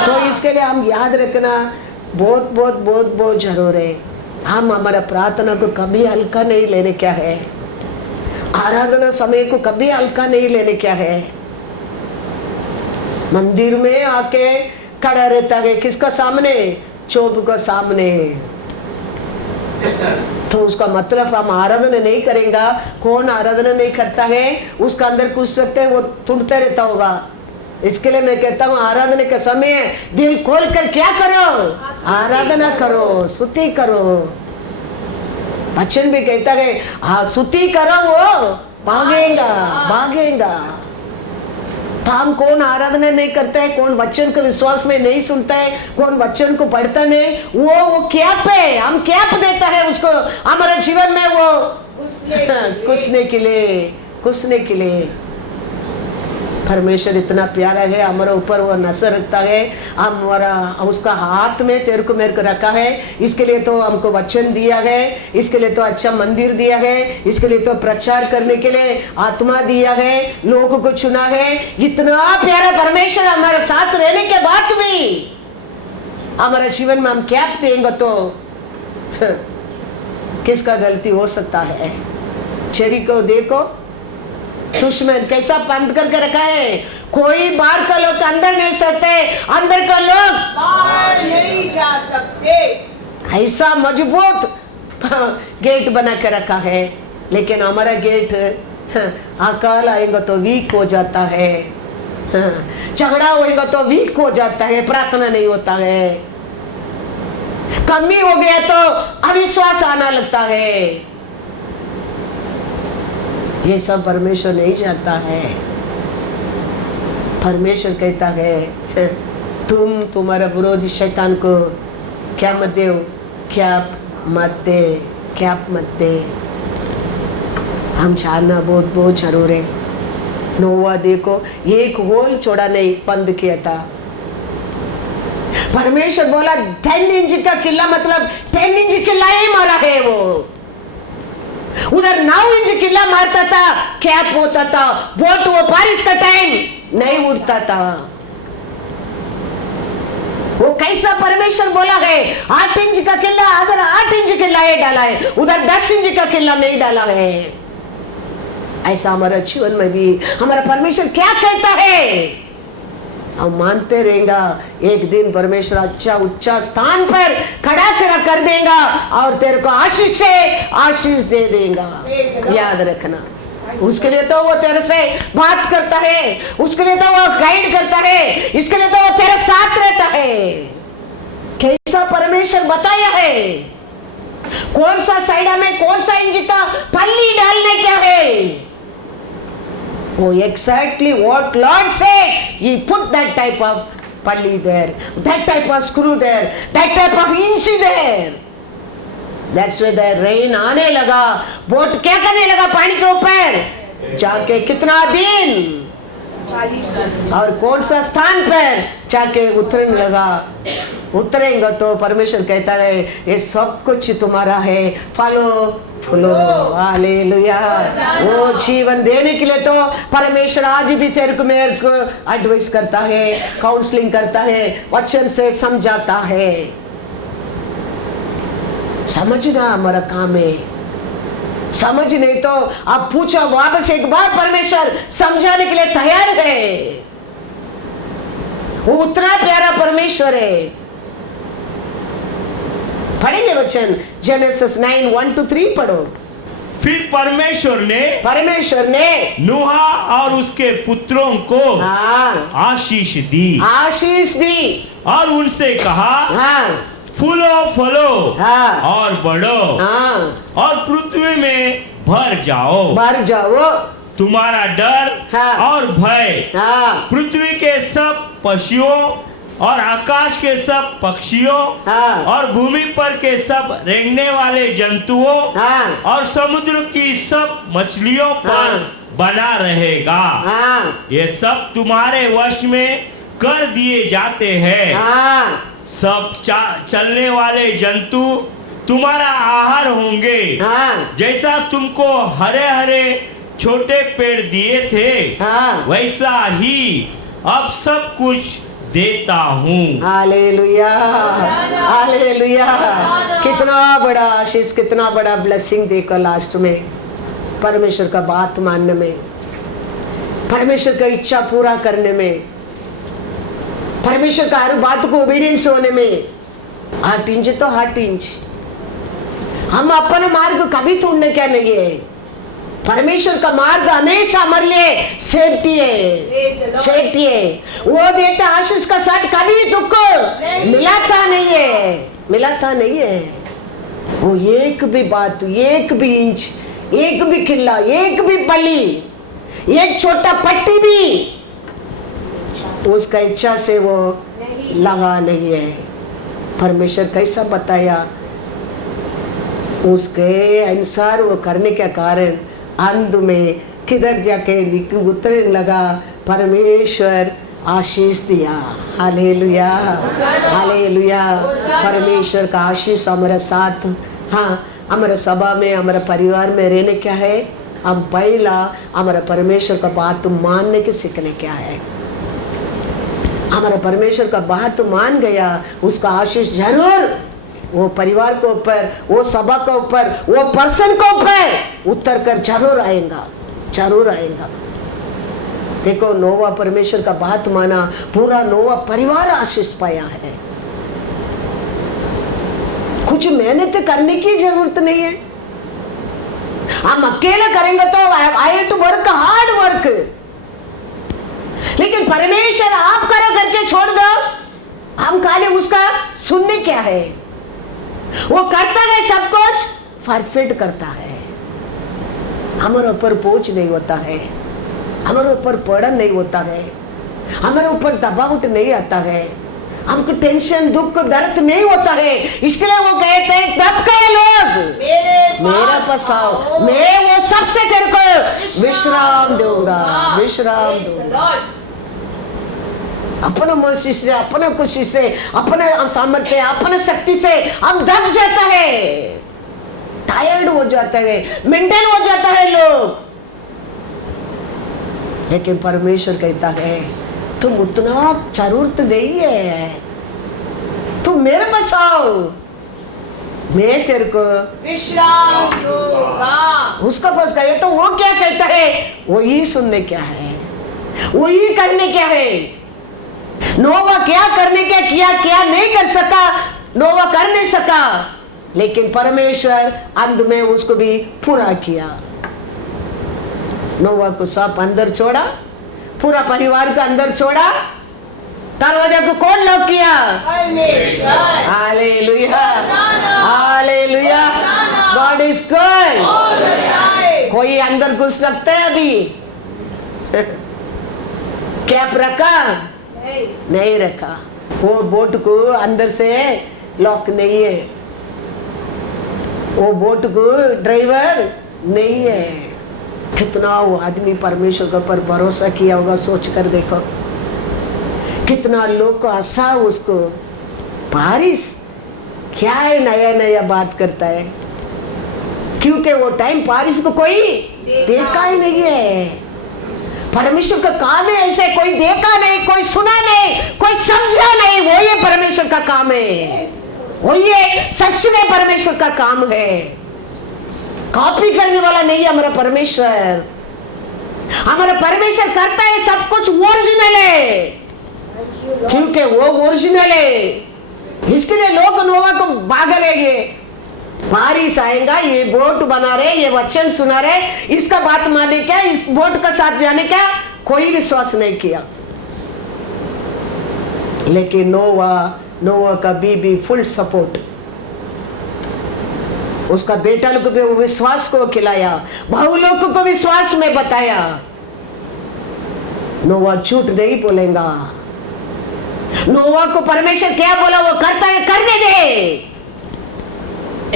तो इसके लिए हम याद रखना बहुत बहुत बहुत बहुत जरूर है। हम हमारा प्रार्थना को कभी हल्का नहीं लेने क्या है, आराधना समय को कभी हल्का नहीं लेने क्या है। मंदिर में आके खड़ा रहता है, किसका सामने, चौप का सामने। तो उसका मतलब हम आराधना नहीं करेंगे। कौन आराधना नहीं करता है, उसका अंदर कुछ सकते वो ढूंढते रहता होगा। इसके लिए मैं कहता हूँ आराधना के समय दिल खोल कर क्या करो, आराधना करो, स्तुति करो। वचन भी कहता है स्तुति करो, वो भागेगा। तो हम कौन आराधना नहीं करता है, कौन वचन को विश्वास में नहीं सुनता है, कौन वचन को पढ़ता नहीं, वो कैप है, हम कैप देता है उसको हमारे जीवन में वो घुसने के लिए। परमेश्वर इतना प्यारा है, हमारे ऊपर वो नजर रखता है, हमारा उसका हाथ में तेरे को मेरे को रखा है। इसके लिए तो हमको वचन दिया है, इसके लिए तो अच्छा मंदिर दिया है, इसके लिए तो प्रचार करने के लिए आत्मा दिया है, लोगों को चुना है। इतना प्यारा परमेश्वर हमारे साथ रहने के बाद भी हमारे जीवन में हम कैप देंगे तो किसका गलती हो सकता है। चेरी को देखो, दुश्मन कैसा बंद करके रखा है, कोई बाहर का लोग अंदर नहीं सकते, अंदर का लोग बाहर नहीं जा सकते। ऐसा मजबूत गेट बना के रखा है। लेकिन हमारा गेट अकाल आएगा तो वीक हो जाता है, झगड़ा होएगा तो वीक हो जाता है, प्रार्थना नहीं होता है, कमी हो गया तो अविश्वास आना लगता है। ये सब परमेश्वर नहीं चाहता है। परमेश्वर कहता है तुम तुम्हारा विरोधी शैतान को क्या मत दे, कैप मत दे। हम जानना बहुत बहुत जरूर है। नोवा देखो, एक होल छोड़ा नहीं, बंद किया था। परमेश्वर बोला 10 इंच का किला, मतलब 10 इंच किला ही मारा है वो। उधर 9 इंच किला मारता था, कैप होता था, बोट वो बारिश का टाइम नहीं उड़ता था। वो कैसा परमेश्वर बोला है, 8 इंच का किला, उधर 8 इंच किला ही डाला है, उधर 10 इंच का किला नहीं डाला है। ऐसा हमारा जीवन में भी हमारा परमेश्वर क्या कहता है, हम मानते रहेंगे। एक दिन परमेश्वर अच्छा उच्चा स्थान पर खड़ा कर देगा और तेरे को आशीष से आशीष दे देगा। याद रखना, उसके लिए तो वो तेरे से बात करता है, उसके लिए तो वो गाइड करता है, इसके लिए तो वो तेरे साथ रहता है। कैसा परमेश्वर बताया है, कौन सा साइडा में कौन सा इंच का पल्ली डालने क्या है। Oh, exactly what Lord said. He put that type of pulli there, that type of screw there, that type of inch there. That's why the rain आने लगा, बोट क्या करने लगा पानी के ऊपर जाके, कितना दिन और कौन सा स्थान पर जाके उतरने लगा। उतरेंगे तो परमेश्वर कहता है ये सब कुछ तुम्हारा है, फलो। हालेलुया। वो जीवन देने के लिए तो परमेश्वर आज भी तेरे को मेरे को एडवाइस करता है, काउंसलिंग करता है, वचन से समझाता है। समझना हमारा काम है। समझ नहीं तो आप पूछो वापस एक बार, परमेश्वर समझाने के लिए तैयार है। वो उतना प्यारा परमेश्वर है। पढ़ेंगे वचन, जेनेसिस 9:1-3 पढ़ो। फिर परमेश्वर ने नूहा और उसके पुत्रों को आशीष दी और उनसे कहा, फूलो फलो और बढ़ो और पृथ्वी में भर जाओ। तुम्हारा डर और भय पृथ्वी के सब पशुओं और आकाश के सब पक्षियों और भूमि पर के सब रेंगने वाले जंतुओं और समुद्र की सब मछलियों पर बना रहेगा। ये सब तुम्हारे वश में कर दिए जाते हैं। सब चलने वाले जंतु तुम्हारा आहार होंगे। जैसा तुमको हरे हरे छोटे पेड़ दिए थे, वैसा ही अब सब कुछ देता हूँ। Hallelujah, hallelujah. कितना बड़ा आशीष, कितना बड़ा ब्लेसिंग देखो लास्ट में, परमेश्वर का बात मानने में, परमेश्वर का इच्छा पूरा करने में, परमेश्वर का हर बात को ओबीडियंस होने में। 8 इंच तो 8 इंच। हम अपना मार्ग कभी तोड़ने क्या नहीं है। परमेश्वर का मार्ग हमेशा हमारे लिए सेफ्टी है, सेफ्टी है। वो देता आशीष का साथ कभी दुख मिलाता नहीं है। वो एक भी बात, एक भी इंच, एक भी किला, एक भी बलि, एक छोटा पट्टी भी उसका इच्छा से वो लगा नहीं है। परमेश्वर कैसा बताया, उसके अनुसार वो करने के कारण अंत में किधर जाके उतरने लगा, परमेश्वर आशीष दिया। Hallelujah, hallelujah. परमेश्वर का आशीष हमारे साथ, हाँ, हमारे सभा में, हमारे परिवार में रहने क्या है, हम पहला हमारे परमेश्वर का बात मानने के सीखने क्या है। हमारा परमेश्वर का बात मान गया, उसका आशीष जरूर वो परिवार के ऊपर, वो सभा के ऊपर, वो पर्सन के ऊपर उतर कर जरूर आएगा, जरूर आएगा। देखो नोवा परमेश्वर का बात माना, पूरा नोवा परिवार आशीष पाया है। कुछ मेहनत करने की जरूरत नहीं है। हम अकेले करेंगे तो I have to work hard work, लेकिन परमेश्वर आप करो करके छोड़ दो, हम खाली उसका सुनने क्या है। वो करता है, सब कुछ परफेक्ट करता है। हमारे ऊपर बोझ नहीं होता है, हमारे ऊपर बर्डन नहीं होता है, हमारे ऊपर दबाव नहीं आता है, हमको टेंशन दुख दर्द नहीं होता है। इसके लिए वो कहते हैं तब कहे लोग मेरे पास आओ, मैं वो सबसे तेरे को विश्राम दूंगा, विश्राम दूंगा। अपने मर्जी से, अपने खुशी से, अपने सामर्थ्य, अपने शक्ति से हम दब जाता है, टायर्ड हो जाता है, मेंटल हो जाता है लोग। लेकिन परमेश्वर कहता है तुम उतना जरूरत नहीं है, तुम मेरे पास आओ, मैं तेरे को विश्राम दूंगा। उसका पास कहे तो वो क्या कहता है, वही सुनने क्या है, वही करने क्या है। नोवा क्या करने क्या किया, क्या नहीं कर सका, नोवा कर नहीं सका, लेकिन परमेश्वर अंत में उसको भी पूरा किया। नोवा को सब अंदर छोड़ा, पूरा परिवार को अंदर छोड़ा, दरवाजा को कौन लॉक किया? Hallelujah, hallelujah. God is good. कोई अंदर घुस सकता है अभी? कैप रखा? नहीं रखा। वो बोट को अंदर से लॉक नहीं है, वो बोट को ड्राइवर नहीं है। कितना वो आदमी परमेश्वर के ऊपर भरोसा किया होगा, सोच कर देखो। कितना लोग को हंसा उसको। बारिश क्या है, नया नया बात करता है, क्योंकि वो टाइम बारिश को कोई देखा ही नहीं है। परमेश्वर का काम है ऐसे, कोई देखा नहीं, कोई सुना नहीं, कोई समझा नहीं, वो ये परमेश्वर का काम है, वो ये सच में परमेश्वर का काम है। कॉपी करने वाला नहीं है हमारा परमेश्वर। हमारा परमेश्वर करता है सब कुछ ओरिजिनल है, क्योंकि वो ओरिजिनल है। इसके लिए लोग नोवा को पागल है, बारिश आएगा, ये बोट बना रहे, ये वचन सुना रहे, इसका बात माने क्या, इस बोट का साथ जाने क्या, कोई विश्वास नहीं किया। लेकिन नोवा का बीबी फुल सपोर्ट, उसका बेटा लोग को विश्वास को खिलाया, बहु लोगों को विश्वास में बताया। नोवा झूठ नहीं बोलेगा। नोवा को परमेश्वर क्या बोला वो करता है, करने दे।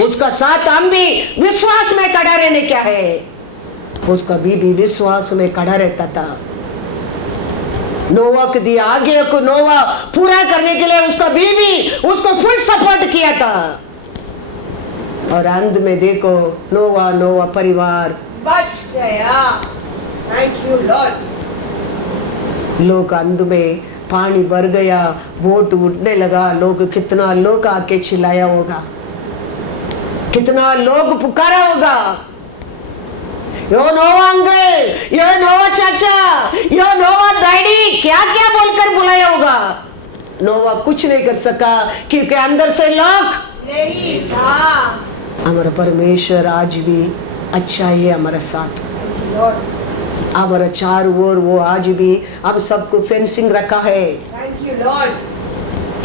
उसका साथ हम भी विश्वास में खड़ा रहने क्या है। उसका बीबी विश्वास में खड़ा रहता था। नोवा को दिया आगे को नोवा पूरा करने के लिए उसका बीबी उसको फुल सपोर्ट किया था। और अंत में देखो नोवा परिवार बच गया। Thank you Lord. लोग अंत में पानी भर गया, बोट उठने लगा, लोग कितना लोग आके चिल्लाया होगा, कितना लोग पुकारा होगा, यो नोवा अंकल, यो नोवा चाचा, यो नोवा डैडी, क्या क्या बोलकर बुलाया होगा। नोवा कुछ नहीं कर सका क्योंकि अंदर से लोग नहीं था। हमारा परमेश्वर आज भी अच्छा है हमारा साथ। हमारा चारों ओर वो आज भी अब सबको फेंसिंग रखा है, थैंक यू लॉर्ड।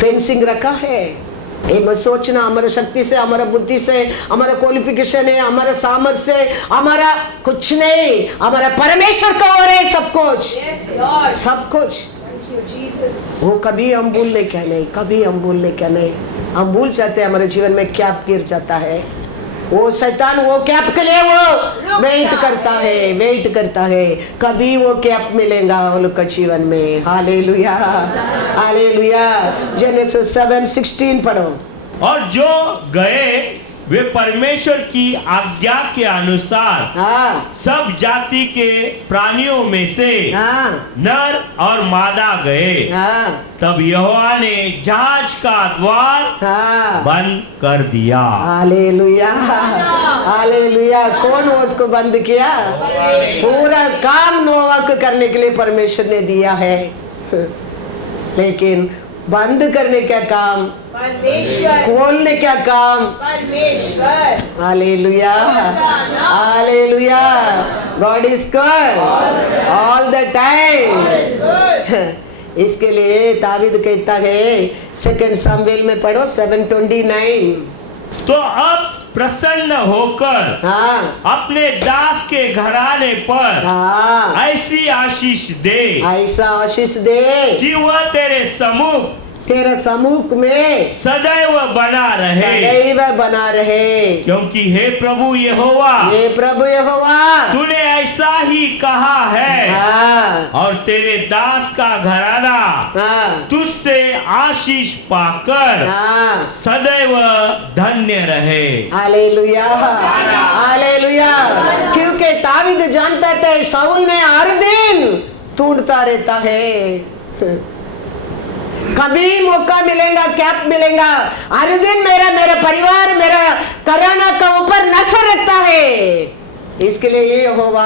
फेंसिंग रखा है। ये मत सोचना हमारा शक्ति से, हमारा बुद्धि से, हमारा क्वालिफिकेशन है, हमारा सामर्थ्य से, हमारा कुछ नहीं, हमारा परमेश्वर का ओर है सब कुछ। Yes Lord. सब कुछ थैंक यू जीसस। वो कभी हम भूलने क्या नहीं, कभी हम भूलने क्या नहीं। हम भूल जाते हैं, हमारे जीवन में क्या गिर जाता है। वो शैतान वो कैप के लिए वो वेट करता है, कभी वो कैप मिलेगा वो लोग का जीवन में। Hallelujah, hallelujah. जेनेसिस 7:16 पढ़ो। और जो गए वे परमेश्वर की आज्ञा के अनुसार हाँ सब जाति के प्राणियों में से हाँ नर और मादा गए। हाँ तब यहोवा ने जहाज का द्वार हाँ बंद कर दिया। Hallelujah, hallelujah. कौन उसको बंद किया? पूरा काम नोवा को करने के लिए परमेश्वर ने दिया है, लेकिन बंद करने का काम परमेश्वर, खोलने का काम परमेश्वर। Hallelujah, hallelujah. God is good all the time. इसके लिए दावीद कहता है 2 सामुएल में पढ़ो 7:29। तो अब प्रसन्न होकर हाँ अपने दास के घराने पर हाँ ऐसी आशीष दे ऐसा आशीष दे कि वह तेरे सम्मुख तेरे सम्मुख में सदैव बना रहे। सदैव बना रहे। क्योंकि हे प्रभु यहोवा, हे प्रभु यहोवा, तूने ऐसा ही कहा है हाँ और तेरे दास का घराना हाँ तुझसे आशीष पाकर हाँ सदैव धन्य रहे। Hallelujah, hallelujah. क्योंकि दावीद जानता था शाऊल ने हर दिन ढूंढता रहता है, कभी मौका मिलेगा, कैप मिलेगा। हर दिन मेरा परिवार, मेरा घराना का ऊपर नजर रखता है। इसके लिए ये होगा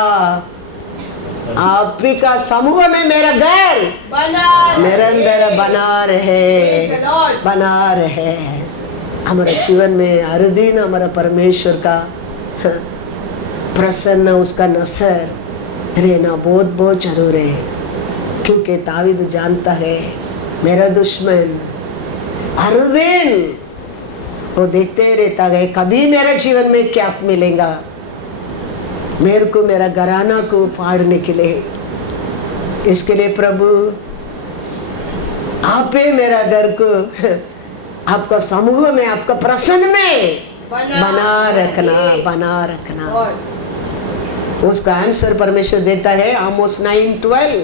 आप ही का समूह में मेरा घर निरंतर बना रहे। हमारे जीवन में हर दिन हमारा परमेश्वर का प्रसन्न उसका नजर रहना बहुत बहुत जरूर है। क्योंकि दावीद जानता है मेरा दुश्मन हर दिन वो देखते रहता है कभी मेरे जीवन में क्या मिलेगा, मेरे को मेरा घराना को फाड़ने के लिए। इसके लिए प्रभु आप ही मेरा घर को आपका समूह में, आपका प्रसन्न में बना रखना। उसका आंसर परमेश्वर देता है आमोस 9:12।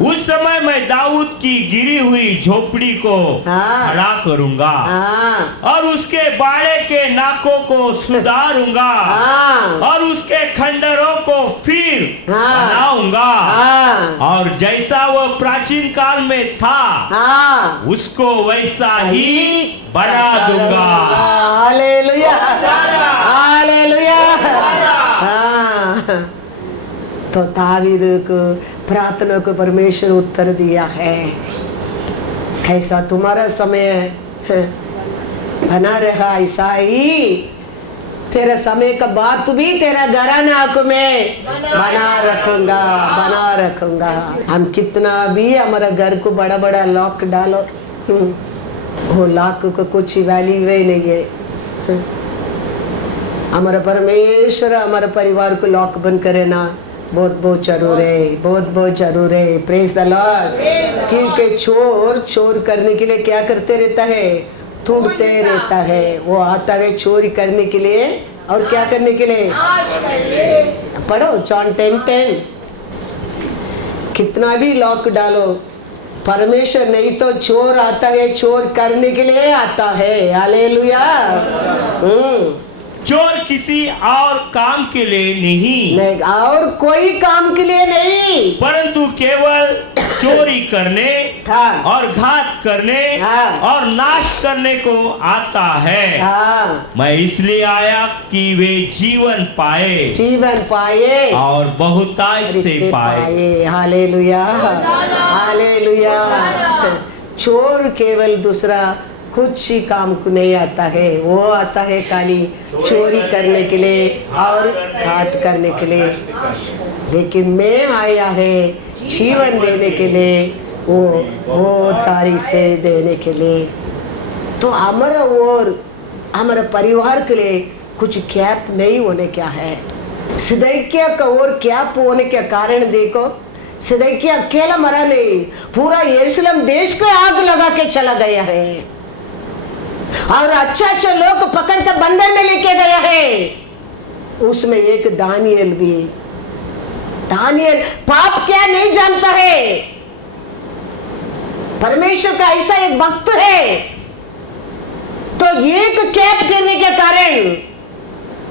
उस समय मैं दाऊद की गिरी हुई झोपड़ी को हाँ। खड़ा करूंगा हाँ और उसके बाड़े के नाकों को सुधारूंगा हाँ और उसके खंडरों को फिर हाँ। बनाऊंगा हाँ और जैसा वह प्राचीन काल में था हाँ उसको वैसा ही बना दूंगा। Hallelujah, hallelujah. तो दावीद को प्रार्थना को परमेश्वर उत्तर दिया है। कैसा तुम्हारा समय है, बना रहा ऐसा ही तेरा समय का बात भी तेरा घराना को मैं बना रखूंगा। हम कितना भी हमारा घर को बड़ा बड़ा लॉक डालो, वो लॉक को कुछ वैल्यू नहीं है। हमारा परमेश्वर हमारे परिवार को लॉक बंद करे ना, बहुत जरूर है। Praise the Lord. क्योंकि चोर करने के लिए क्या करते रहता है, ढूंढते रहता है। वो आता है चोरी करने के लिए और क्या करने के लिए, पढ़ो जॉन 10:10। कितना भी लॉक डालो, परमेश्वर नहीं तो चोर आता है, चोर करने के लिए आता है। हालेलुया। चोर किसी और काम के लिए नहीं, और कोई काम के लिए नहीं, परंतु केवल चोरी करने और घात करने और नाश करने को आता है। मैं इसलिए आया कि वे जीवन पाए और बहुतायत से पाए। हालेलुया। चोर केवल दूसरा कुछ ही काम को नहीं आता है, वो आता है खाली चोरी करने के लिए और घात करने के लिए। लेकिन मैं आया है जीवन देने के लिए, वो तारीफ से देने के लिए। तो हमारा और हमारे परिवार के लिए कुछ कैप नहीं होने क्या है। सिदकिय्याह का और कैप होने के कारण देखो, सिदकिय्याह अकेला मरा नहीं, पूरा यरूशलेम देश को आग लगा के चला गया है और अच्छा लोग पकड़ कर बंदर में लेके गया है। उसमें एक दानियल भी। दानियल पाप क्या नहीं जानता है, परमेश्वर का ऐसा एक भक्त है। तो एक कैप करने के कारण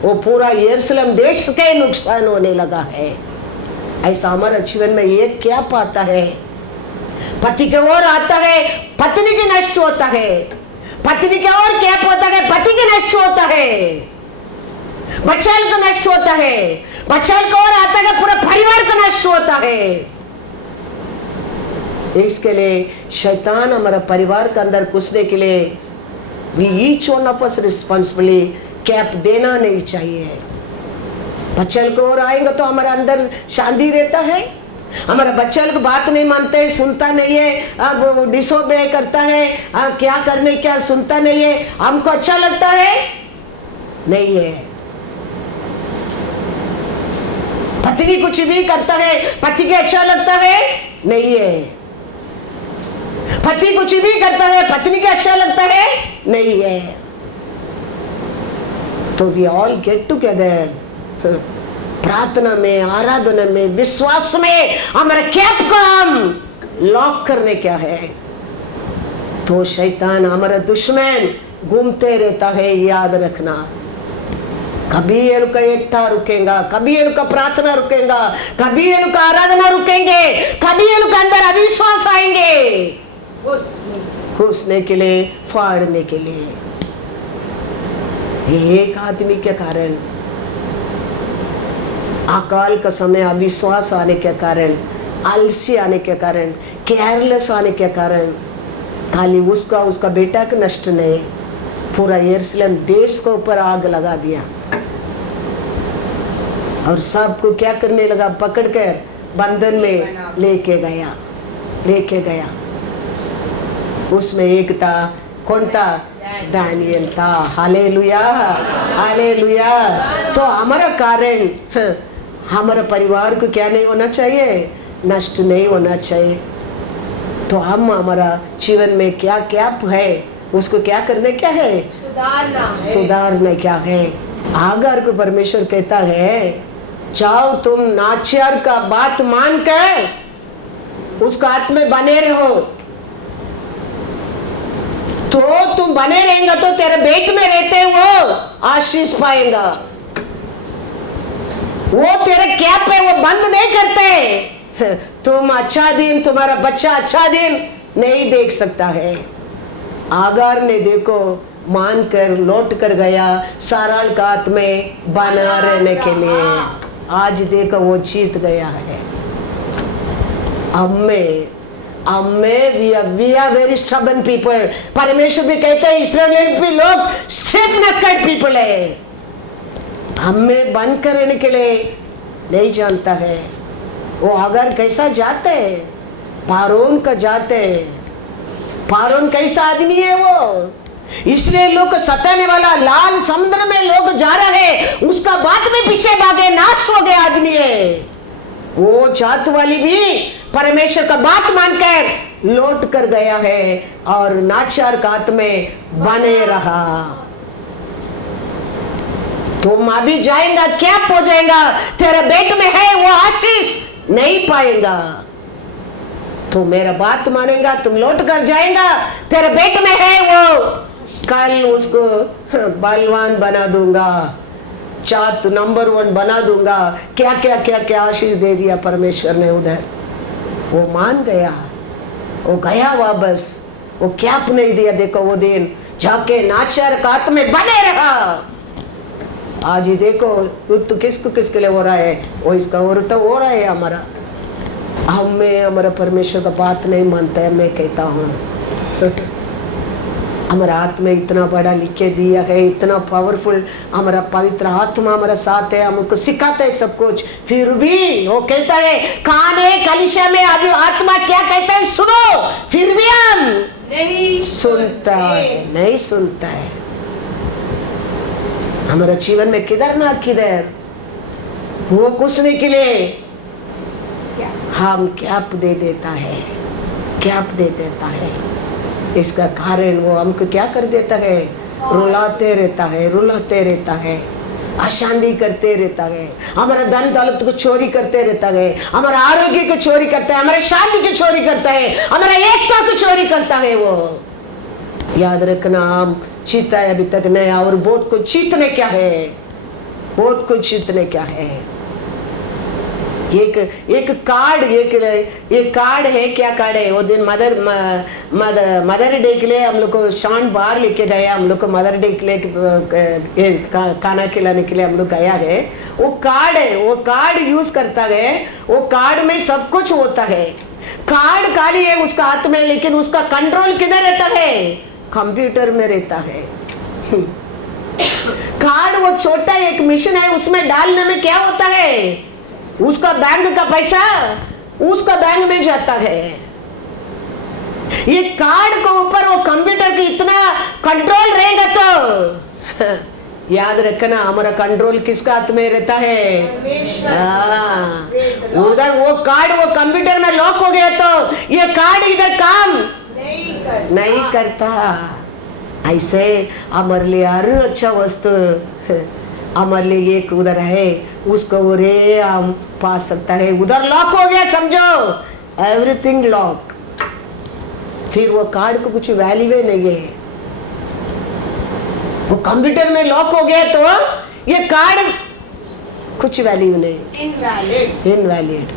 वो पूरा यरूशलेम देश के नुकसान होने लगा है। ऐसा हमारे जीवन में एक कैप आता है, पति के ओर आता है, पत्नी के नष्ट होता है। पत्नी के और कैप होता है, पति के नष्ट होता है। बच्चा का नष्ट होता है, बच्चा को और आता है, पूरा परिवार का नष्ट होता है। इसके लिए शैतान हमारा परिवार के अंदर घुसने के लिए we each one of us responsibility cap देना नहीं चाहिए। बच्चा को और आएंगे तो हमारे अंदर शांति रहता है। हमारा बच्चा लोग बात नहीं मानते, सुनता नहीं है, अब डिसोबे करता है, क्या करने क्या सुनता नहीं है। हमको अच्छा लगता है नहीं है। पत्नी कुछ भी करता है, पति के अच्छा लगता है नहीं है। पति कुछ भी करता है, पत्नी के अच्छा लगता है नहीं है। तो वी ऑल गेट टुगेदर, प्रार्थना में, आराधना में, विश्वास में हमारे कैप को हम लॉक करने क्या है। तो शैतान हमारा दुश्मन घूमते रहता है, याद रखना। कभी इनका एकता रुकेगा, कभी इनका प्रार्थना रुकेगा, कभी इनका आराधना रुकेंगे, कभी इनके अंदर अविश्वास आएंगे, घुसने के लिए, फाड़ने के लिए। एक आदमी के कारण, अकाल का समय अविश्वास आने के कारण, आलसी आने के कारण, केयरलेस आने के कारण, खाली उसका बेटा का नष्ट नहीं, पूरा यरूशलेम देश को ऊपर आग लगा दिया और सबको क्या करने लगा, पकड़कर बंधन में लेके गया। उसमें एक था, कौन था? दानियल था। हालेलुया। तो हमारा कारण, हमारा परिवार को क्या नहीं होना चाहिए, नष्ट नहीं होना चाहिए। तो हम हमारा जीवन में क्या क्या है उसको क्या करने क्या है, सुधारने क्या है। आगर को परमेश्वर कहता है, जाओ तुम नाच्यार का बात मानकर उसका हाथ में बने रहो, तो तुम बने रहेंगे तो तेरे पेट में रहते वो आशीष पाएगा। वो तेरे कैप पे वो बंद नहीं करते। तुम अच्छा दिन, तुम्हारा बच्चा अच्छा दिन नहीं देख सकता है। आगार ने देखो मान कर लौट कर गया साराल का हाथ में बना रहने के लिए। आज देखो वो जीत गया है। We are very stubborn people. परमेश्वर भी कहते हैं इस्राएल भी लोग स्टिफ नेक्ड पीपल है। हमें बंद करने के लिए नहीं जानता है। वो अगर कैसा जाते हैं, फारून का जाते हैं। फारून कैसा आदमी है वो, इसलिए लोग सताने वाला लाल समुद्र में लोग जा रहे हैं, उसका बात में पीछे भागे नाश हो गए आदमी है। वो जात वाली भी परमेश्वर का बात मानकर लौट कर गया है और नाचार कात में बने रहा। तुम अभी जाएगा क्या हो जाएगा, तेरे पेट में है वो आशीष नहीं पाएगा। तो मेरा बात मानेगा, तुम लौट कर जाएगा, तेरे पेट में है वो, कल उसको बलवान बना दूंगा, चात नंबर 1 बना दूंगा। क्या क्या क्या क्या आशीष दे दिया परमेश्वर ने उधर। वो मान गया, वो गया वापस, वो क्या नहीं दिया। देखो वो दिन जाके नाचर कात में बने रहा। आज ही देखो युद्ध किसके लिए हो रहा है, वो इसका और तो हो रहा है हमारा। हमें हमारा परमेश्वर का बात नहीं मानता है। मैं कहता हूँ हमारा आत्मा इतना बड़ा लिख के दिया है, इतना पावरफुल हमारा पवित्र आत्मा हमारा साथ है, हमको सिखाता है सब कुछ। फिर भी वो कहता है खाने कलिशा में अभी आत्मा क्या कहता है सुनो, फिर भी हम नहीं सुनता है, नहीं सुनता है। हमारा जीवन में किधर ना किधर वो कुछने के लिए हम कैप दे देता है, कैप दे देता है। इसका कारण वो हमको क्या कर देता है, रुलाते रहता है, रुलाते रहता है, अशांति करते रहता है, हमारा धन दौलत को चोरी करते रहता है, हमारा आरोग्य को चोरी करता है, हमारे शांति को चोरी करता है, हमारा एकता को चोरी करता है। वो याद रखना, हम जीता है अभी तक नहीं, और बहुत कुछ जीतने क्या है, बहुत कुछ जीतने क्या है। एक कार्ड, एक कार्ड है। क्या कार्ड है? वो दिन मदर डे के लिए हम लोग को शान बाहर लेके गया, हम लोग को मदर डे के लिए खाना खिलाने के लिए हम लोग गया है। वो कार्ड है, वो कार्ड यूज करता है, वो कार्ड में सब कुछ होता है। कार्ड खाली है उसका हाथ में, लेकिन उसका कंट्रोल किधर रहता है, कंप्यूटर में रहता है। कार्ड वो छोटा एक मिशन है, उसमें डालने में क्या होता है, उसका बैंक का पैसा उसका बैंक में जाता है। ये कार्ड के ऊपर वो कंप्यूटर की इतना कंट्रोल रहेगा तो याद रखना हमारा कंट्रोल किसका हाथ में रहता है, उधर वो कार्ड वो कंप्यूटर में लॉक हो गया तो ये कार्ड इधर काम नहीं करता। ऐसे हमारे लिए हर अच्छा वस्तु हमारे लिए एक उधर है, उसको उरे हम पा सकता है। उधर लॉक हो गया समझो, एवरीथिंग लॉक, फिर वो कार्ड को कुछ वैल्यू नहीं है। वो कंप्यूटर में लॉक हो गया तो ये कार्ड कुछ वैल्यू नहीं, इनवैलिड।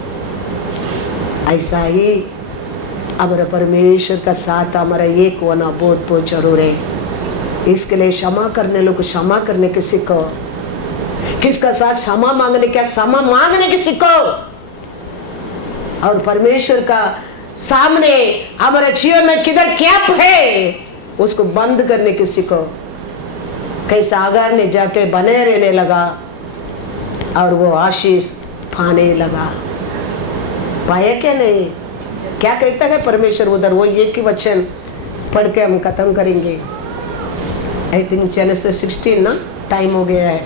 ऐसा ही हमारा परमेश्वर का साथ हमारा एक होना बहुत बहुत जरूर है। इसके लिए क्षमा करने लोग को क्षमा करने के सीखो, किसका साथ क्षमा मांगने का क्षमा मांगने के सीखो, और परमेश्वर का सामने हमारे जीवन में किधर कैप है उसको बंद करने के सीखो। कैसा आगार ने जाके बने रहने लगा और वो आशीष पाने लगा। पाया क्या नहीं, क्या कहता है परमेश्वर उधर, वो एक ही वचन पढ़ के हम खत्म करेंगे। आई थिंक जेनेसिस 16 ना, टाइम हो गया है।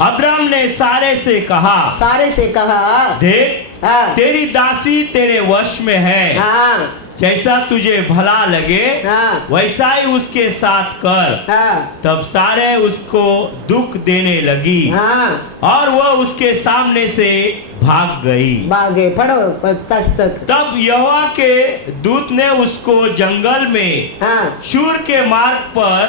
अब्राम ने सारे से कहा देख, तेरी दासी तेरे वश में है, जैसा तुझे भला लगे वैसा ही उसके साथ कर। तब सारे उसको दुख देने लगी और वह उसके सामने से भागे। पढ़ो 10 तक। तब यहोवा के दूत ने उसको जंगल में शूर के मार्ग पर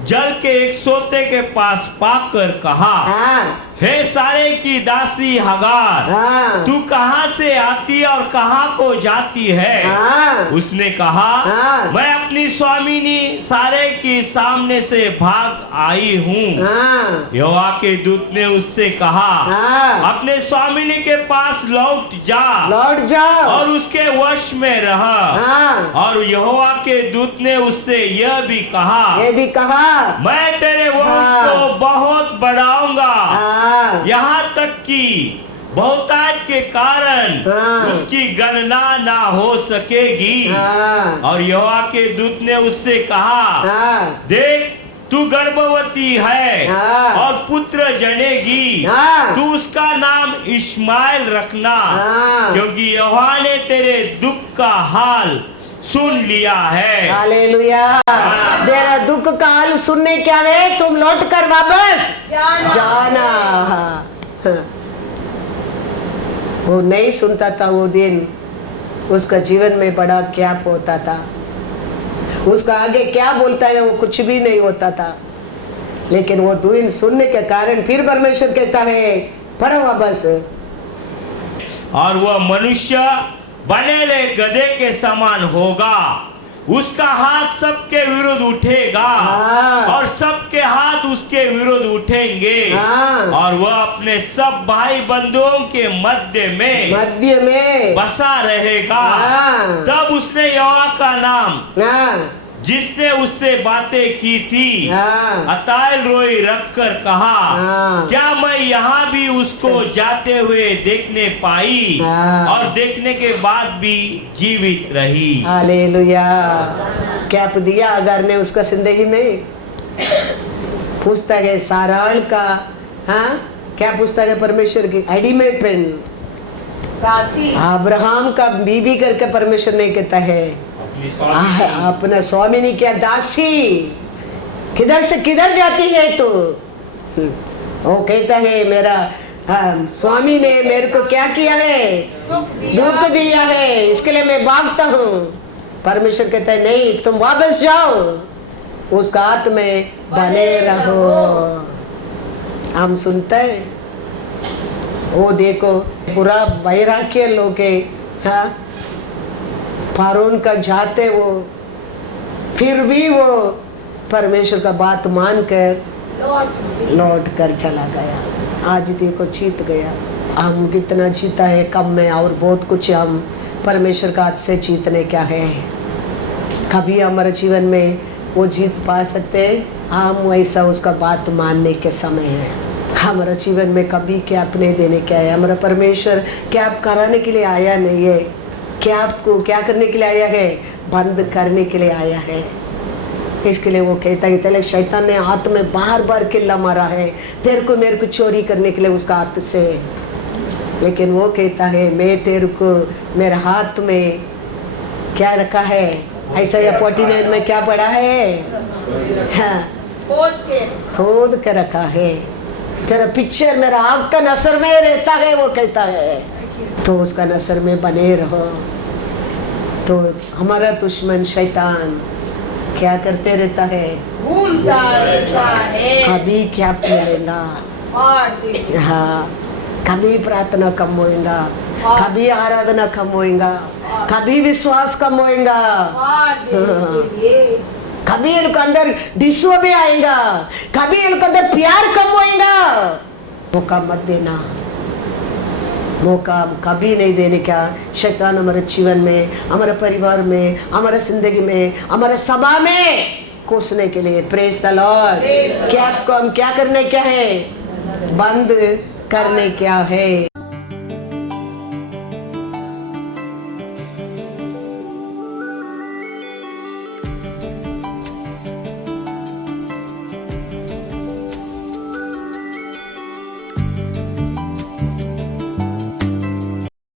जल के एक सोते के पास पाकर कहा, हाँ हे सारे की दासी हगार, हाँ तू कहाँ से आती और कहाँ को जाती है? हाँ उसने कहा, हाँ। मैं अपनी स्वामिनी सारे की सामने से भाग आई हूँ। हाँ यहोवा के दूत ने उससे कहा, हाँ अपने स्वामिनी के पास लौट जा लौट जाओ। और उसके वश में रह। हाँ और यहोवा के दूत ने उससे यह भी कहा, ये भी कहा, मैं तेरे वंश हाँ। को बहुत बढ़ाऊंगा, हाँ यहाँ तक कि बहुतायत के कारण हाँ। उसकी गणना ना हो सकेगी। हाँ और यहोवा के दूत ने उससे कहा, हाँ देख तू गर्भवती है हाँ। और पुत्र जनेगी, हाँ। तू उसका नाम इश्माएल रखना, हाँ। क्योंकि यहोवा ने तेरे दुख का हाल सुन लिया है। हालेलुया। तेरा दुख का हाल सुनने क्या है, तुम लौट कर वापस जाना। हाँ। वो नहीं सुनता था वो दिन, उसका जीवन में बड़ा क्या होता था, उसका आगे क्या बोलता है वो कुछ भी नहीं होता था। लेकिन वो दिन सुनने के कारण फिर परमेश्वर कहता है पढ़ो वापस। और वह मनुष्य बनेले गधे के समान होगा, उसका हाथ सबके विरुद्ध उठेगा हाँ। और सबके हाथ उसके विरुद्ध उठेंगे। हाँ। और वह अपने सब भाई बंधुओं के मध्य में बसा रहेगा। हाँ। तब उसने यहोवा का नाम हाँ जिसने उससे बातें की थी हाँ अताल रोई रख कर कहा, हाँ। क्या मैं यहाँ भी उसको जाते हुए देखने पाई? हाँ। और देखने के बाद भी जीवित रही। हालेलुया। क्या दिया अगर ने उसका जिंदगी में? पुस्तक है साराल का, हाँ क्या पुस्तक है? परमेश्वर की एडिमेट पेन, अब्राहम का बीबी करके परमेश्वर ने कहता है अपना स्वामिनी क्या दासी, किधर से किधर जाती है तू? वो कहता है मेरा स्वामी ने मेरे को क्या किया है, दुख दिया है, इसके लिए मैं भागता हूँ। परमेश्वर कहता है नहीं, तुम वापस जाओ, उसका हाथ में बने रहो। हम सुनते हैं वो देखो पूरा वैराग्य लोग है, हाँ फारून का जाते वो, फिर भी वो परमेश्वर का बात मानकर लौट कर चला गया। आज देखो जीत गया। हम कितना जीता है कम में, और बहुत कुछ हम परमेश्वर का हाथ से जीतने क्या है। कभी हमारे जीवन में वो जीत पा सकते हैं, हम वैसा उसका बात मानने के समय है। हमारा जीवन में कभी क्या अपने देने क्या है, हमारा परमेश्वर क्या आप कराने के लिए आया नहीं है, क्या आपको क्या करने के लिए आया है, बंद करने के लिए आया है। इसके लिए वो कहता है तेरे शैतान ने हाथ में बार बार किल्ला मारा है तेरे को मेरे को चोरी करने के लिए उसका हाथ से, लेकिन वो कहता है मैं तेरे को मेरे हाथ में क्या रखा है। ऐसा या 49 में क्या पढ़ा है, हाँ खोद के रखा है। तेरा पिक्चर मेरा आँख का नसर में रहता है, वो कहता है तो उसका नसर में बने रहो। तो हमारा दुश्मन शैतान क्या करते रहता है, भूलता रहता है, कभी क्या मिलेगा, हाँ कभी प्रार्थना कम होएगा, कभी आराधना कम होएगा, कभी विश्वास कम होएगा, कभी इनके अंदर डिसो भी आएगा, कभी इनके अंदर प्यार कम होएगा। मौका मत देना, मौका कभी नहीं देने का। शैतान हमारे जीवन में, हमारे परिवार में, हमारे जिंदगी में, हमारे सभा में घुसने के लिए, प्रेज द लॉर्ड, क्या आपको हम क्या करने क्या है, बंद करने क्या है।